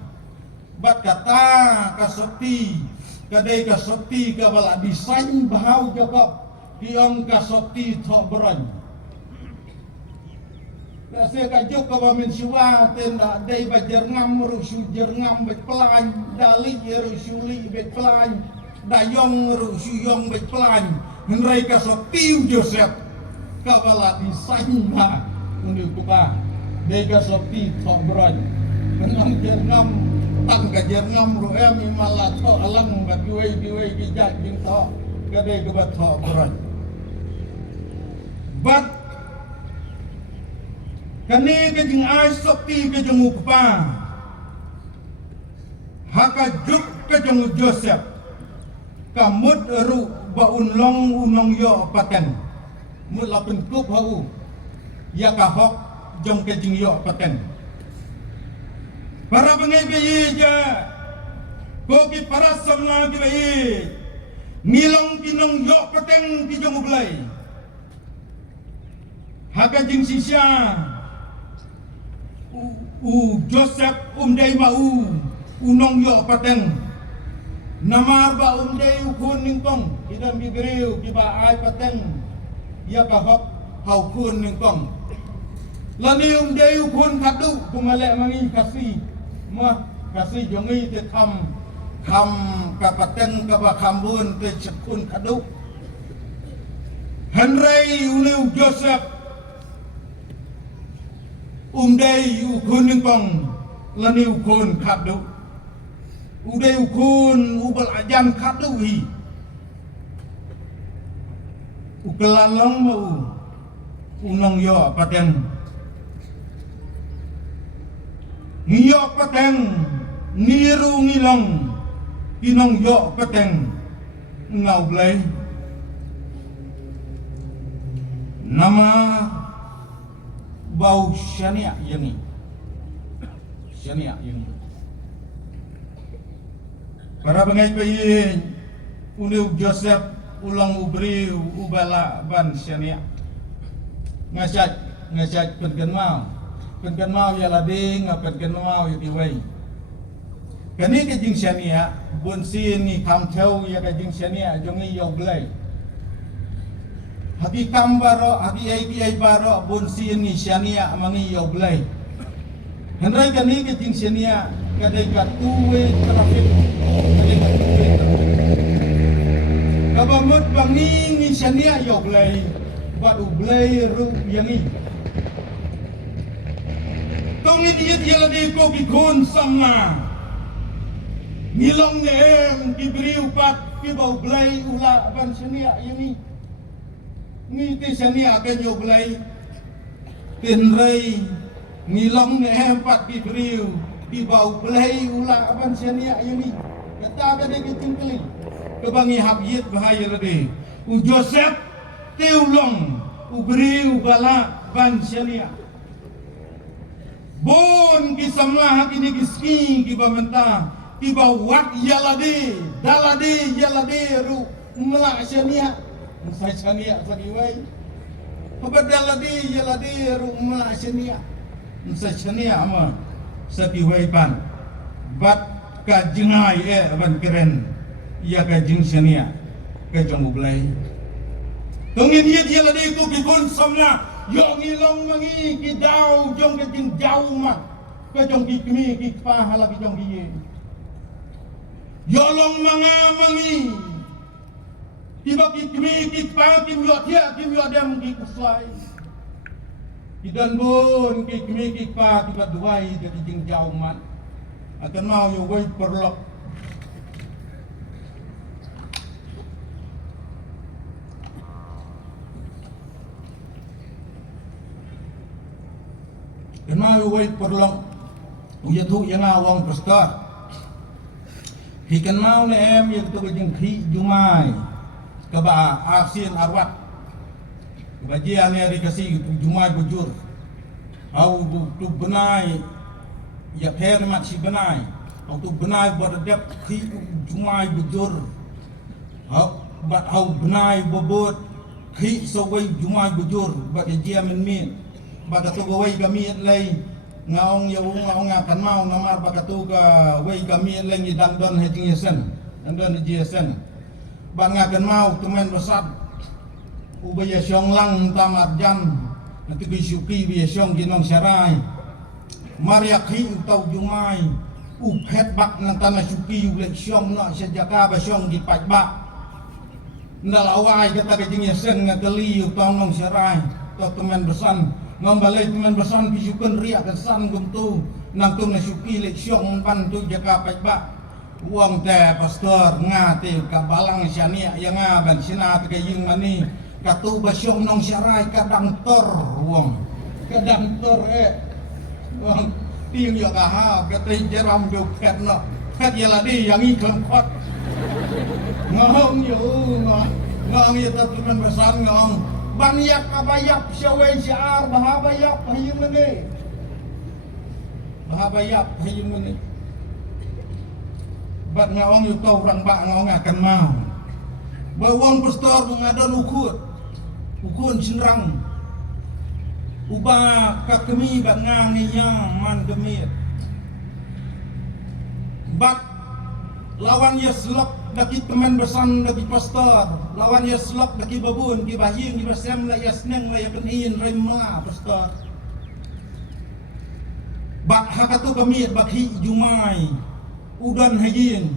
bat kata kasokti kadai kasokti kabala desain bahau Jacob Tiang kasokti thọ beran. Kasi kajuk kabamin siwa tenda day bajer ngam rusu jer ngam bet pelan dali rusu li bet pelan dayong ru suyong baik pelan henrai ka so tiu Joseph kawala di sanya uni kuba dei ka so ti thok broj menang jernam tang ka jernam ru em imala tho alang bat diwei ki jak jing tho ka dei ka bat thok broj bat kani ke jing ai sokti ke jung kuba haka juk ke jung Joseph kamut ru baun long unong yo paten mut la pen kup hau ya ka hok jong ke jing yo paten para bengai be ja ko ki para samna ki be ngilong kinong yo paten ki jong ublai haka jing sisya Joseph dai mau unong yo paten namar ba dai ukun ningkong idam bibreu ki ba ai paten ya ka hok hau kun ningkong lani dai ukun kadu kumale mangi kasih mah kasih jongi te kam ka paten ka ba kambun te cekun kadu Henry unu Joseph dai ukun ningkong lani ukun kadu udai ukun ubal ajan kadu hi ukelalong mau unong yo paten ngiyo paten niru ngilong kinong yo paten ngau blai nama bau syania yangi para bengai bayi unu Joseph ulang ubri ubala ban syania ngajak pengen mau ya lading pengen mau ya diwei kani ke jing syania bun sin ni kam theu ya ke jing syania jongi yo blai habi kambaro habi ai baro bun sin ni syania mangi yo blai henrai kani ke jing syania kadai ka tuwe trafik kabamut bangi ni syania yo blai bat u blai ru yangi tong ni dia ladi ko ki kon samna nilong ne em ki briu pat ki bau blai ula ban syania yangi ni ti syania ke yo blai tin rei nilong ne em pat ki briu di bau belai ula aban syania yani kata ada ke tingkli ke bangi habyit bahaya lade u Joseph teulong u beri u bala ban syania bon ki samlah kini kiski ki bamenta ki bawat yalade dalade yalade ru mela syania sai syania sagiwai pabadalade yalade ru mela syania sai syania ama sati waipan bat ka jengai ban keren ya ka jing syania ka jong ublai tongin dia ladi ku bikun samna yo ngilong mangi ki dau jong ka jing jau mat ka jong ki kmi ki pahala ki jong ki yo long manga mangi tiba ki kmi ki pa ki yo dia ki yo dem ki kusai idan bun ki kmi ki pa ki baduai jadi jing jauh mat akan mau yo wei perlok kan mau yo wei perlok uya tu yang awang pastor hikan mau ne em yang tu jing khi jumai ka ba asin arwat bajian ni kasih jumai bujur au tu benai ya pher mat si benai au tu benai berdep khi jumai bujur au benai bobot khi so wei jumai bujur ba dia min ba tu wei kami lei ngaong ya ngaong akan mau namar ba tu ga wei kami lei ni dang don hejing sen dan jesen ba ngakan mau tumen besar ubaya syong lang tamat jam nanti bisuki biya syong ginong syarai mariak hi utau jumai uphet bak nang tanah suki ulek syong nak sejaka ba syong di pat bak ndalawai kata kejing yaseng ngakeli utang nong serai to teman besan ngambalai teman besan pisukan riak kesan gumtu nang tu nasuki lek syong pan tu jaka pat bak uang teh pastor ngate ka balang syania yang ngaban sina te kejing mani katu ba syong nong serai kadang tor uang kadang tor uang tiang yo kaha kata jeram do pet no pet yaladi yang iklam kot ngong yo ngong yo teman besan ngong banyak kabayap syawai syiar bahabayap hayung mene bahabayap hayung mene bat ngawang yo tau orang bak ngawang akan mau bawang pastor mengadon ukun senrang ubah kakemi bat ngang yang man gemir bat lawan yeslok daki teman besan daki pastor lawan yeslok daki babun ki bahing ki basem la yasneng la yabenin rema pastor bat hakatu kemir bakhi jumai udan hayin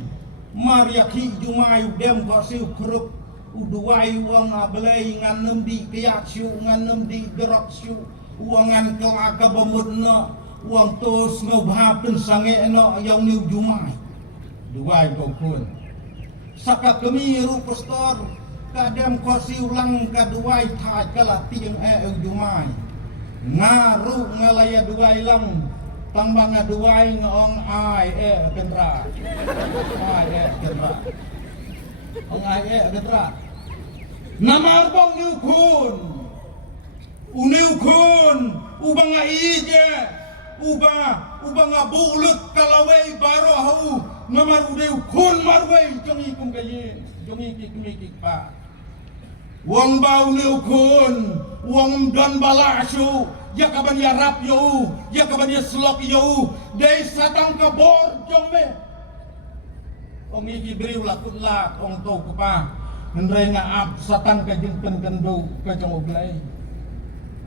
mariak hi jumai dem ko siu krup uduai wang ablei ngan nemdi kiyak siu ngan nemdi gerok siu uangan kelaka bamudna uang tos ngobhapen sange eno yang niu jumai duai pun saka kemiru pastor kadem kosi ulang kaduai thai kala tiang jumai ngaru ngalaya duai lang tambang duai ngong ai kendra ong ai kendra namar bong niukun uniukun ubang ije ubang bulut kalawai baro hau namar udeu kun marwai jongi kum gaye jongi kik pa wong bau niukun wong dan balasyu ya kaban ya rap yo ya kaban ya slok yo dei satang kabor jongme ong iki beriu lakut lak ong tau kepa ngendrai ngaap satang ka jengken kendo ka jong oglai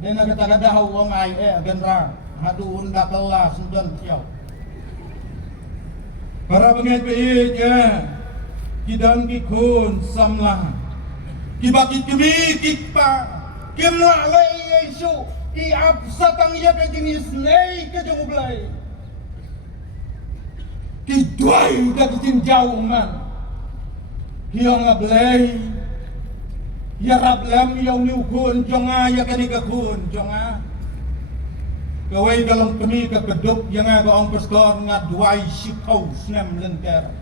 dena kata hau wong ai genra hadu unda kelas dan tiau para pengen beij kidan kikun samlah kibaki kemi kikpa kimla lei yesu i ap satang ya ka jenis nei ka jong oglai ki duai da kecing jauh man hiong ablei ya rablam yaw niukun jonga ya kanika kun jonga kawai dalam kami ka keduk yang aga ong pastor nga duai sipau snem lenter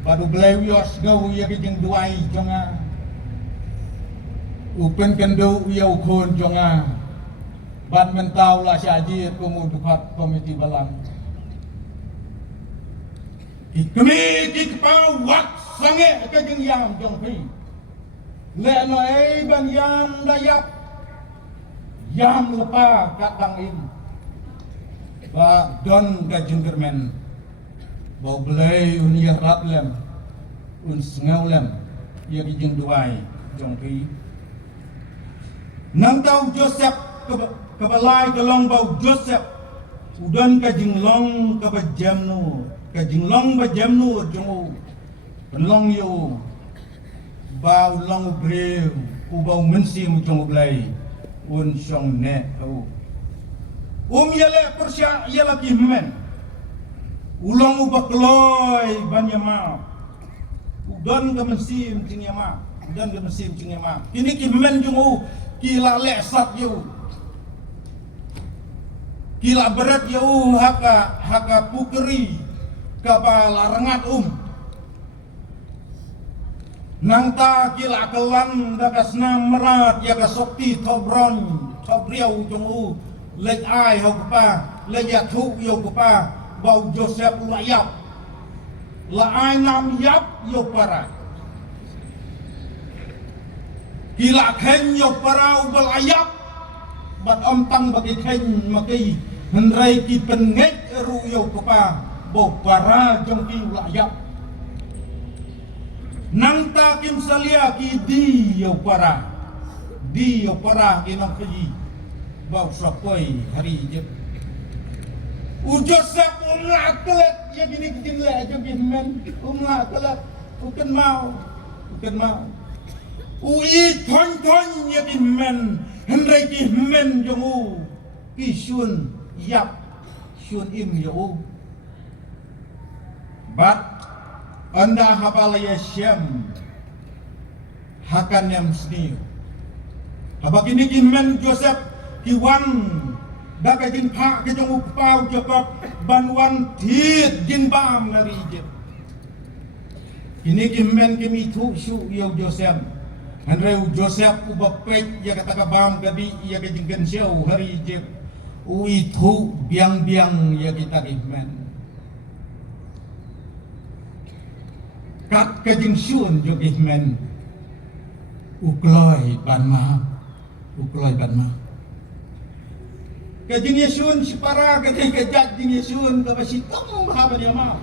badu blewios gau ya kijing duai jonga upen kendo yaw kun jonga bad mentau la syajir kumu dukat komiti balang kami kikpau wat sange kajing yam jong pi le no ban yam dayap yam lepa kadang im ba don kajing germen bau belai unia ratlem un sengaulem ya kijing duai jong pi nang tau Joseph kebalai kelong bau Joseph udan kajing long kabajamnu kajing long bajamnu jong penlong yo bau long breu ubau mensi mujong blai un syong ne au yale persya yala ki men ulong ubakloy banyama udan ka mensi mcing yama udan ka mensi mcing yama kini ki men jong ki la le sat yo ki la berat yo haka pukeri ka larangat nangta kila kelan dakasna merat ya ka sokti tobron tobriau jong lej ai ho pa lej thu yo pa bau Joseph layap la ai nam yap yo para kila khen yo para ubal ayap bat tang bagi khen maki hendrai ki pengej ru yo pa bau para jong ki layap nang takim salia ki di yo para kinong kaji bau sapoi hari je Joseph kelet ya gini gini le aja men kelet bukan mau thon ya men hendai men jongu shun yap shun im yo bat anda habalaya syam hakan yang seni habak ini men Joseph kiwan dapat jin pak ke jong upau jabab banwan tit jin bam dari Egypt ini kimen kimi tu su yo Joseph Andreu Joseph ubapek ya kata kabam kadi ya ke jingken siau hari Egypt itu biang-biang ya kita kimen kat ke jing sun jo kimen ukloi banma Kajing Yesun si para kadang kajat jing Yesun kapasi tam haban yama.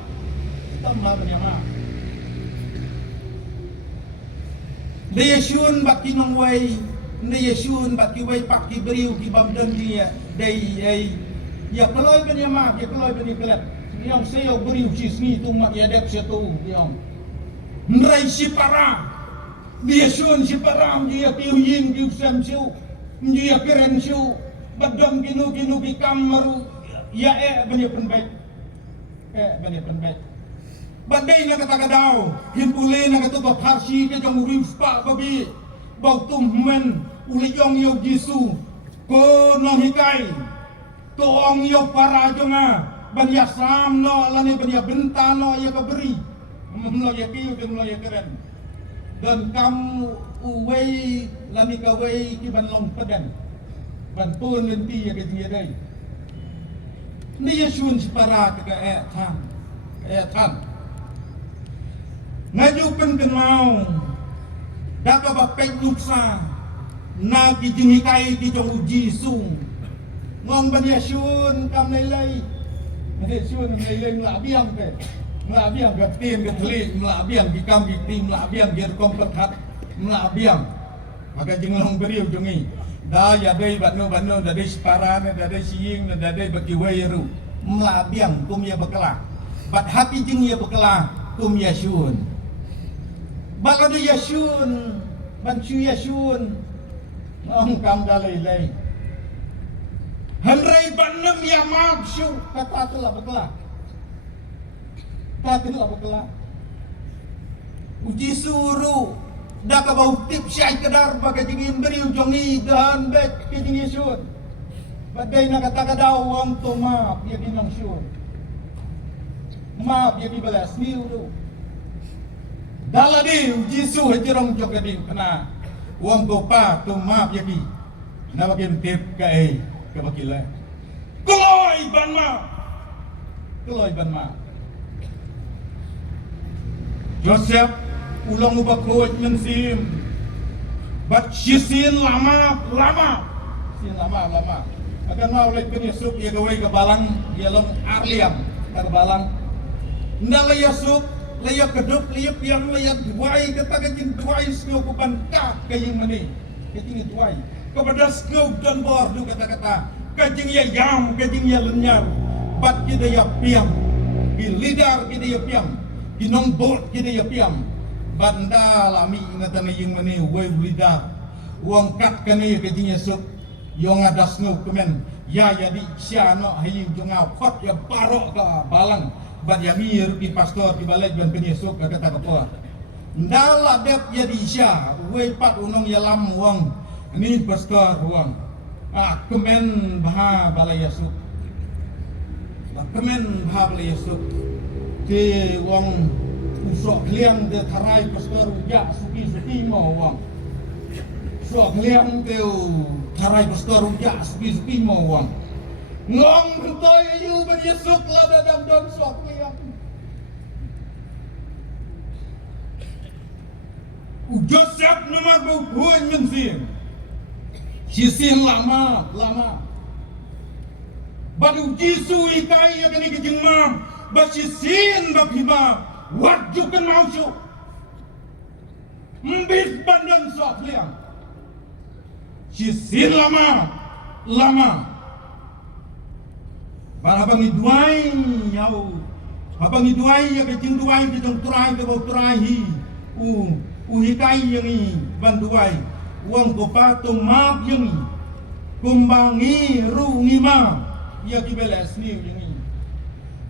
De Yesun bak kinong way, de Yesun bak kiway pak kibriu ki bamdan dia. Dei ya keloy ban yama, ya keloy ban kelat. Yang sayo beriu cisni tu mak ya dek satu yang. Ndrai si para. De Yesun si para dia piu yin piu sam siu. Dia keren siu. Badam ginu bikam maru ya bani penbaik badai na kata kadau himpule na kata baparsi ke jong rimspa babi bau tummen uli yong yo Yesu ko no hikai to ong yo para jonga bani asam no lani bani bentano ya kaberi mlo ya piu ke mlo ya keren dan kamu uwei lani kawei ki ban long padan bantuan nanti ya kejadian day. Ni Yesun separa ke tan. Ngajukan kenau. Daka bapek luksa. Na kijingikai kijong uji sung. Ngong ban Yesun kam nilai. Yesun nilai ngelabiang ke. Ngelabiang gatin gatli. Ngelabiang kikam kikti. Ngelabiang biar kompetat. Ngelabiang. Maka jenglong beriu jongi. Da ya dai banu da dai separane da dai siing da dai bagi wairu melabiang kum ya bekela bat hati jing ya bekela kum ya syun baladu ya syun ban chu ya syun ong kam dalai hanrai banam ya maaf syu kata telah bekela uji suruh dah ka bau tip syai kedar bagai jingin beriu jongi dan bet ke jingin syun badai na kata kadau wang to maaf ya ginong syun maaf ya dibalas niu tu daladi jisu hejirong jogadi kena wang to pa to maaf ya ki na bakim tip ka bakile keloy ban ma Joseph ulang ubah kuat mensim, bat sisin lama, akan mau lek penyusup ya gawai ke balang, ya long arliam ke balang, ndala yasup, layak kedup, layak yang layak duai, kata kecing duai snow kuban kak kaying mani, kecing duai, kepada snow dan bordu kata-kata, kecing ya yam, kecing ya lenyar, bat kita ya piam, lidar kita ya piam, kinong bot kita ya piam. Banda lami ingatan yung mani way lidar uang kat kani kejinya sup yung adas no kemen ya di siano hayu jungau khot ya barok ka balang bad ya mir di pastor di balai ban penyesuk ka kata kapua ndala dep ya di sia way pat unong ya lam uang ni pastor uang kemen bah balai yasuk kemen bah balai yasuk ke uang usok liang de tarai pastor ya suki mau wang sok liang de tarai pastor ya suki mau wang ngong bentoy ayu ben Yesuk la dadam don sok liang Joseph nomor buhuan mensin sisin lama badu jisu ikai ya kani kejeng mam basisin babhima wajukan mausu mbis bandan sok liang sisin lama Abang iduai yau, abang iduai ya kecing duai kecing turai ke bau turai hi, hikai yang i banduai, uang kopato map yang i, kumbangi ru ngima, ya kibeles ni yang i,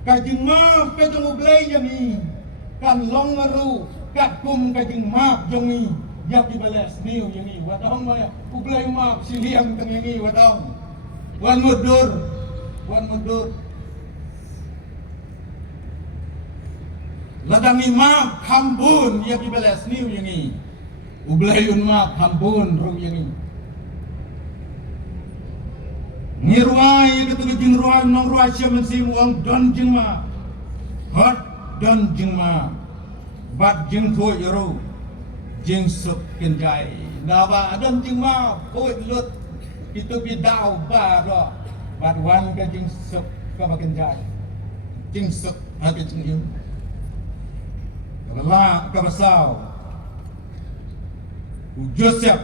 kajing map kajing ublay yang i, kan long ru, kat kum kajing map yang i, ya kibeles ni yang i, wadong maya ublay map siliang teng yang i wadong, wan mudur. Ladang imam hambun ya kibalas niu yang ini. Ublayun map hambun ru yang ini. Ngiruai ketu jing ruai nong ruai siaman sim uang don jing ma. Hot don jing ma. Bat jing thuai ru. Jing sup kenjai. Nawa don jing ma koi lut itu bidau ba ro. Bat wan ke jing sup ka kenjai. Jing sup ha ke jing yung. Allah kabasau Joseph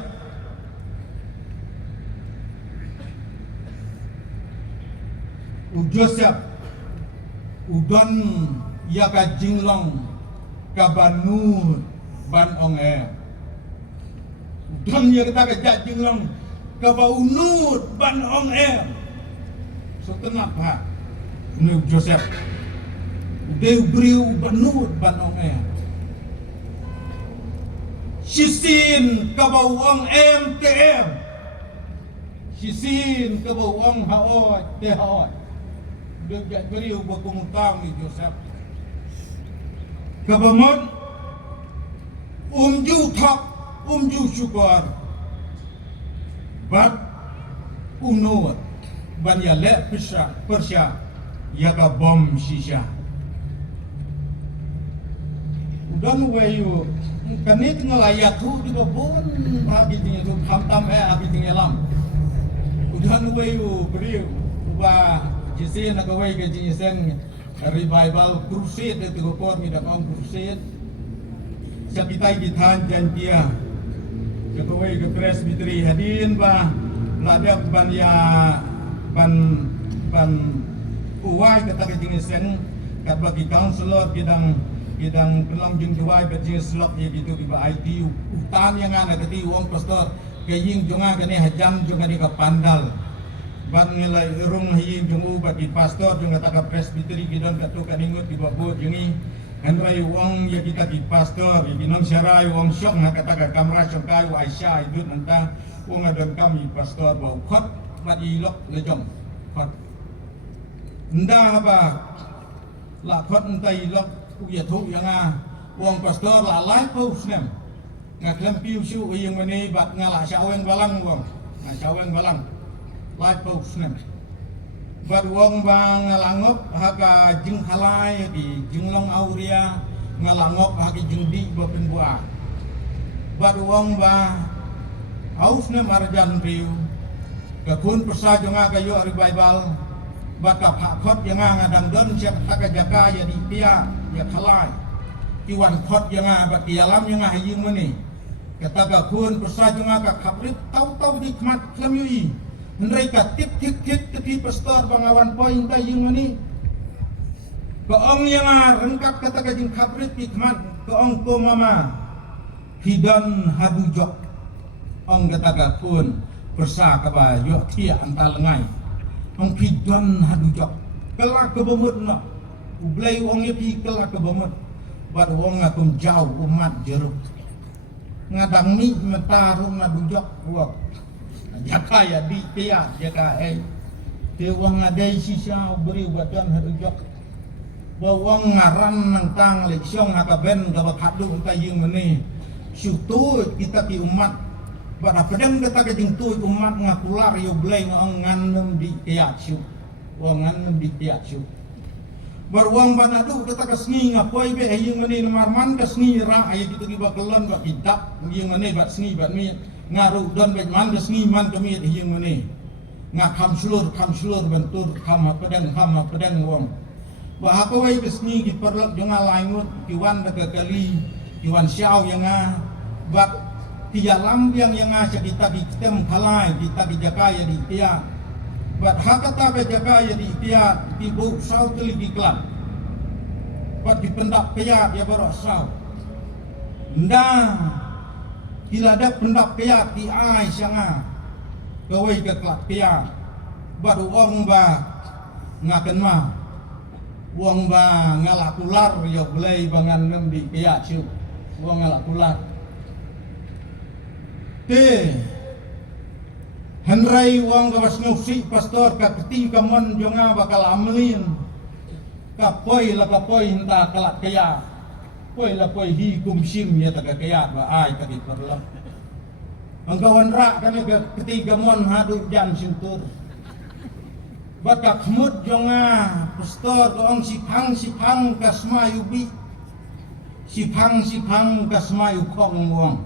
udon ya ka jinglong ka banu ban ong udon ya kita ka jinglong ka baunut ban ong so kenapa nu Joseph Deu briu banut ban ong Sisin kabawang MTM Sisin kabawang haot te haot Dugak beriu bakungutang ni Joseph Kabamot Umju thak Umju syukur Bat Umnuat Ban ya le Persya Yaka bom sisya Udan wayu kanit ngalayat tu di babon habis tinggal tu ham habis tinggal lam udan wayu beriu ba jisi nak way ke jisen revival crusade itu ko mi dak ong crusade sabitai gitan jantia ke way ke presbytery hadin ba ladap ban ya ban uwai kata ke jisen kat bagi counselor bidang kelam jeng juai bejeng slok ya gitu di IT utan yang ana keti wong pastor kaying jonga kene hajam jonga di kapandal ban ngelai rung haying jongu bagi pastor jonga taka presbytery gidan katu kaningut di babo jengi andrai wong ya kita di pastor ya ginom syarai wong syok na kata kamera syokai wa Aisyah itu nanta wong adon kami pastor bau khot bagi lok lejong khot nda apa la khot entai lok ya thu yang wong pastor la lai paus nem ngaklam piu shu yang mani bat ngala syaweng balang wong syaweng balang lai paus nem bat wong bang ngalangop haka jing halai di jinglong auria ngalangop haki jing di bapen buah bat wong ba aus nem arjan piu kakun persa jonga kayo revival bat kap hakot yang ngadang don siap taka jaka ya di pia ya kalai iwan khot yang bat di alam yang haying mani kata kakun persa jonga ka kaprit tau hikmat klam yui mereka tik keti pastor bangawan poin ta ying mani kaong yang rengkap kata kajing kaprit hikmat kaong ko mama hidan hadujok ong kata kakun persa kaba yo tia antal ngai ong hidan hadujok kelak kebemut na ublay wong yepi kelak kebemut bat wong ngakum jauh umat jeruk ngadang mi mentarum na dujok wak jaka ya di pia jaka te wong ngadai sisa beri batan hadujok bawang ngaran nangtang leksiong hakaben gawa kadu ta yung meni syutu kita ki umat bat pedang kata kajing tu umat ngakular yo blay ngong nganem di pia syuk wong nganem di pia syuk berwang banadu kata kesni ngapoi be yung meni marman kesni ra ay gitu giba kelon ba kitab yung meni bat sni bat mi ngaru don be man kesni man kami yung meni ngakam slur bentur kam pedang wong bahapa wai kesni ki perlok jonga laingut kiwan daga kali kiwan syau yang bat tiya lampiang yang kita di tem kalai kita di jakaya di tiya Bat hakata be jaga ya di tiat di bau sau teligi kelak. Bat di pendak piat ya baru sau. Nda tidak ada pendak piat di ai sanga. Kawai ke kelak piat. Baru orang ba ngaken mah. Wong ba ngalak ular ya belai bangan nem di piat siu. Wong ngalak ular. Henry wong gawas ngusi pastor ka keti ka mon jonga bakal amelin. Ka poi la ka poi hinta kalak kaya. Poi la poi hi kumsim ya ta kaya ba ai ta perla. Ang kawan ra kana ka keti ka mon hadu jam sintur. Bakak mut jonga pastor ko ang sipang kasmayubi. Sipang kasmayu kong wong.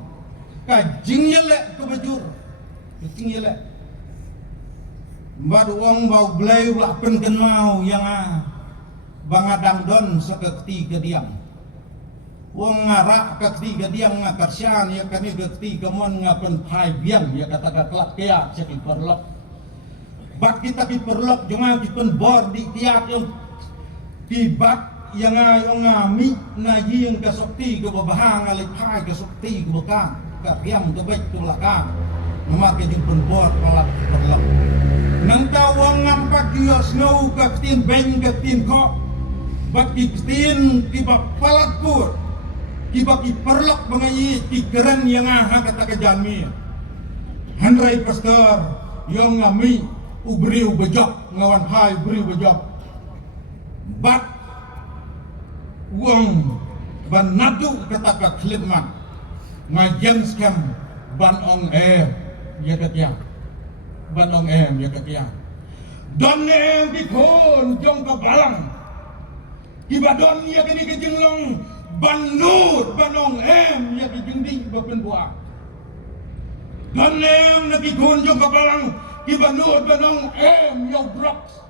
Ka jingyele ko bajur. Jingyele. Mbak uang bau belai lapen kenau yang bangadang don sekekti kediang. Uang ngarak kekti kediang ngakarsian ya kami kekti kemon ngapen pai biang ya kata kelak kia cek perlok. Bak kita perlok jangan dipen bor di tiak yang tibat yang ngami naji yang kesokti ke babahang alik pai kesokti ke bekang kapiam ke baik ke belakang. Memakai dipen bor pelak perlok. Nang tawang ngampak dia snow kaktin beng kaktin kok bak kaktin tiba palat kur tiba perlok mengayi keren yang kata kejami Henry pastor yang ngami ubri ubejok ngawan hai ubri ubejok bak uang ban nadu kata keklipman ngajen scam ban ong ya ketiang banong ya ketiang don di kon jong kabalang ibadon ya kini kejinglong banut banong ya kejingding bapen buah don na di kon jong kabalang ibanut banong ya drops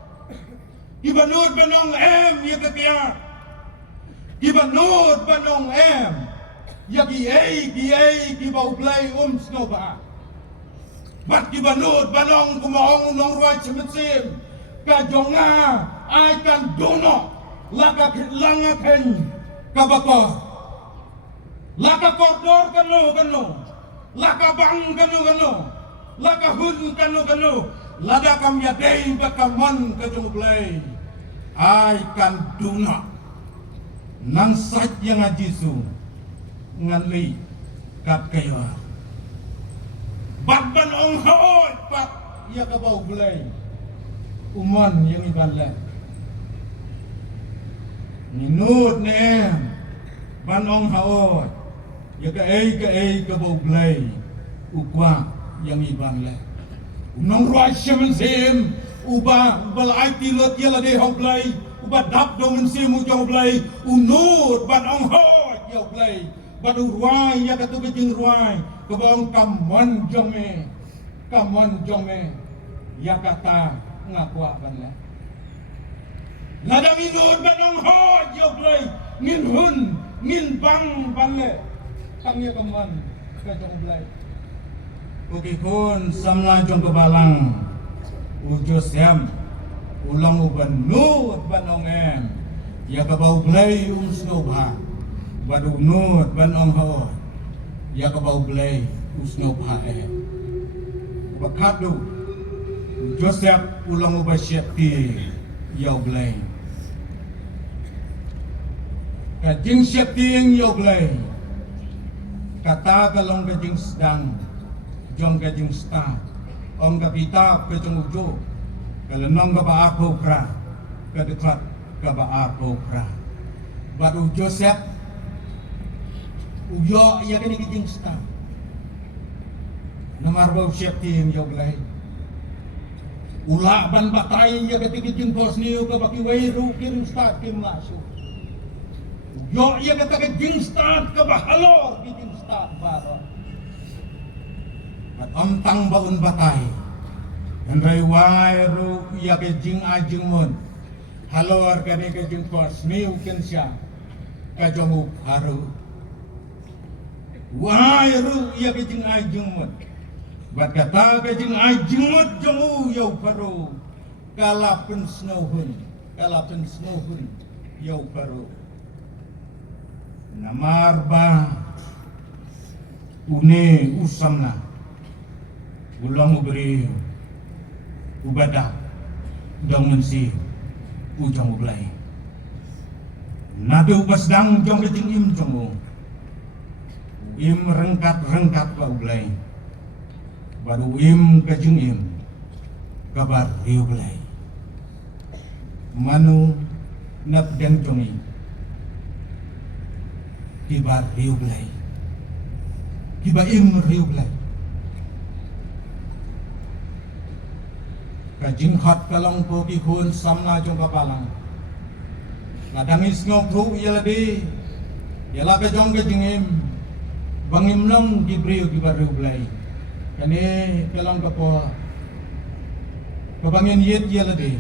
ibanut banong ya ketiang ibanut banong ya ki bau play snowba bat ki banut banong kumaong nong ruai cemesim ka jonga ai kan dono laka langa ken kabako laka kordor kanu laka bang kanu laka hun kanu lada kam ya dei bakamon ka jong play ai kan dono nang sat yang ajisu ngali kat kayo Batban ong haot pat ya ka bau belai umon yang ibalah minut ne ban ong haot ya ka ka bau belai ukwa yang ibalah unong ruai semen uba balai tilot ya la de ho belai uba dap dong sim ujong belai unut ban ong haot ya belai badu ruai ya ka tu jing ruai kebong kamon jome ya kata ngakwa banla lada minut banong ho yo play ngin hun ngin bang banle kang ya kamon ka jong play ugi kun samla jong kebalang ujo siam ulang ubanut banong ya ka bau play usnoba badu nut banong ho ya ka bau belai usno pae bakadu Joseph ulang ubah syekti ya belai ka jing syekti ya belai kata kalong ka jing sedang jong ka jing sta ong ka pita ka jong ujo kalenong ka ba ako pra ka dekat ka ba ako pra baru Joseph uyo ya kini kijing sta namar bau syekti yang yoglai ula ban batay ya kiti kijing bos niyo ka baki wairu kin sta kim lasu uyo ya kata kijing sta ka bahalor kijing sta baro at amtang baun batay Henry wairu ya kijing ajing mon halor kani kijing bos niyo kin siya kajong haru wahai ru ya kejing ajeng mut bat kata kejing ajeng mut jong yau paru kalapen snowhun yau baru namar ba une usamna ulang uberi ubada dong mensi ujang ublai nabe ubasdang jong kejing im jong im rengkat ba ublai baru im kejing im kabar ublai manu nap deng jongi kibar ublai kiba im ublai kajing hat kalong po ki khun samna jong kapalang ladang is ngok thu yaladi yala ka jong kajing im bangim long gibriu kibar ublai kani kalong kapo kabangin yet yaladi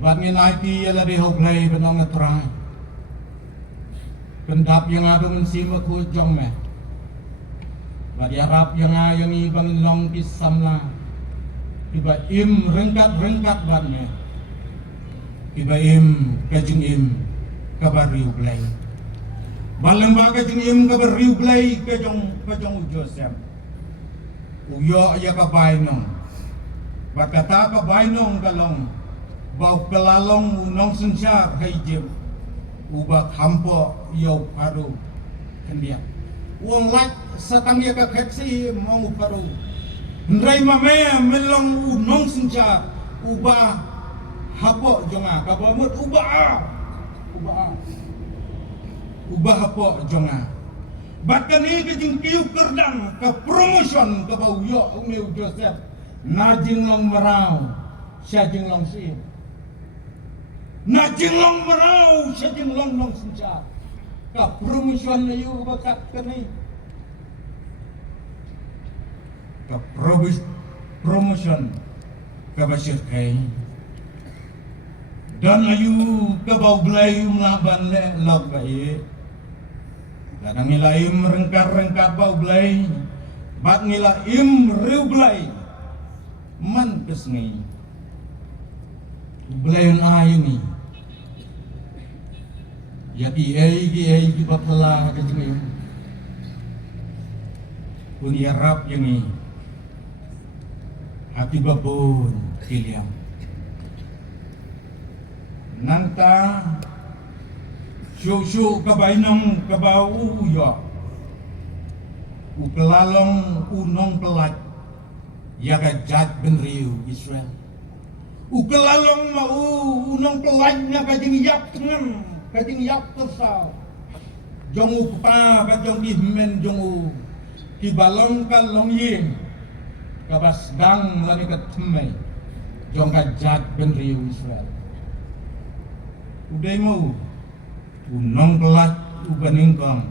bangin IT yaladi ublai benong atra pendap yang ada mensima ku jong me badi harap yang ayang ibang long kisamna iba im rengkat bat me iba im kajing im kabariu blai balang ba kajing im kabariu blai kajong Joseph uyo ya ka bainong bat kata ka bainong kalong bau kelalong unong sensyar hijim ubah hampo yau paru kendiak uang lak satang ya ka keksi mau paru Ndrai mamaya melong unong senja ubah hapo jonga kabamut ubah hapo jonga bahkan ini kejing kiu kerdang ke promotion ke bau yo umiu Joseph najing long merau syajing long si najing long merau syajing long senja ke promotion yu bakat kani ke promotion ke basir kai dan ayu ke bau belai melaban le log bae kadang ngilaim rengkat bau belai bat ngilaim riu belai man kesngi belai ayu ni ya ki batala ke jengi pun ya rap jengi hati babon kiliam nanta syuk kabainong kabau yo ukelalong unong pelat ya kajat benriu Israel ukelalong mau unong pelatnya kajing yak tengen kajing yak tersau jong upa kajong dihmen jong kibalong kalong yin kabas dang lani ketemai jong kajat benriu Israel udah mau unong pelat ubaningkong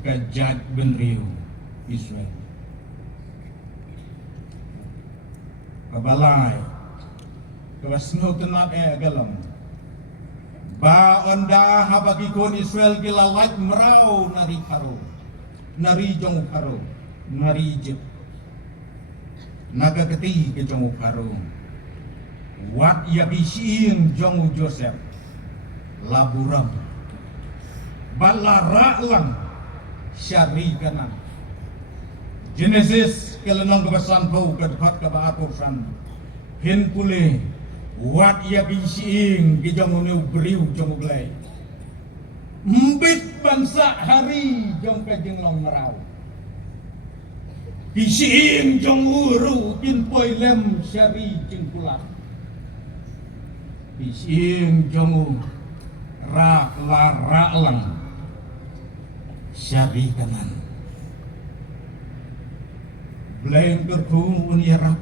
kajat benriu Israel kabalai kabas no tenat galam ba onda habagikon Israel kilalait merau nari paro nari jong paro nari Egypt naga keti ke jong paro wat ya bisiing jong Joseph laburam balara lang syari kanan Genesis kelenong kebasan bau kedpat kebaatusan hin pule wat ya bisiing ke jong neu beriu jong blai mbit bangsa hari jong kajeng long merau bisiing jong uru kin poi lem syari jengkulat bisiing jong ra lang syari kanan blain kerku uniara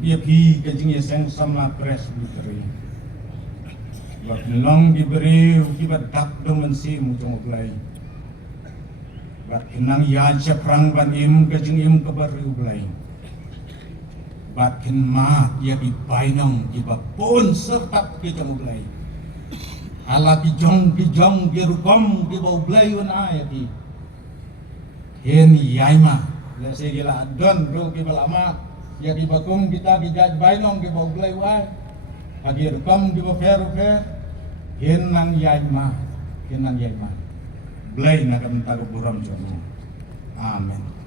dia pi kajing yeseng sama presbytery buat long diberi ukibat dak dengan si mujong blai bat kenang ya ceprang ban im kajing im kabar blai bat ken ma ya di painong di bapun serta kejong blai ala kijong di rukom di bau blai un ayati hen yaima la segila don ro ki balama ya di bakum kita gijaj bainong di bau glai wai hagir kam di bafer hinang yai ma glai na kam tago buram jono amen.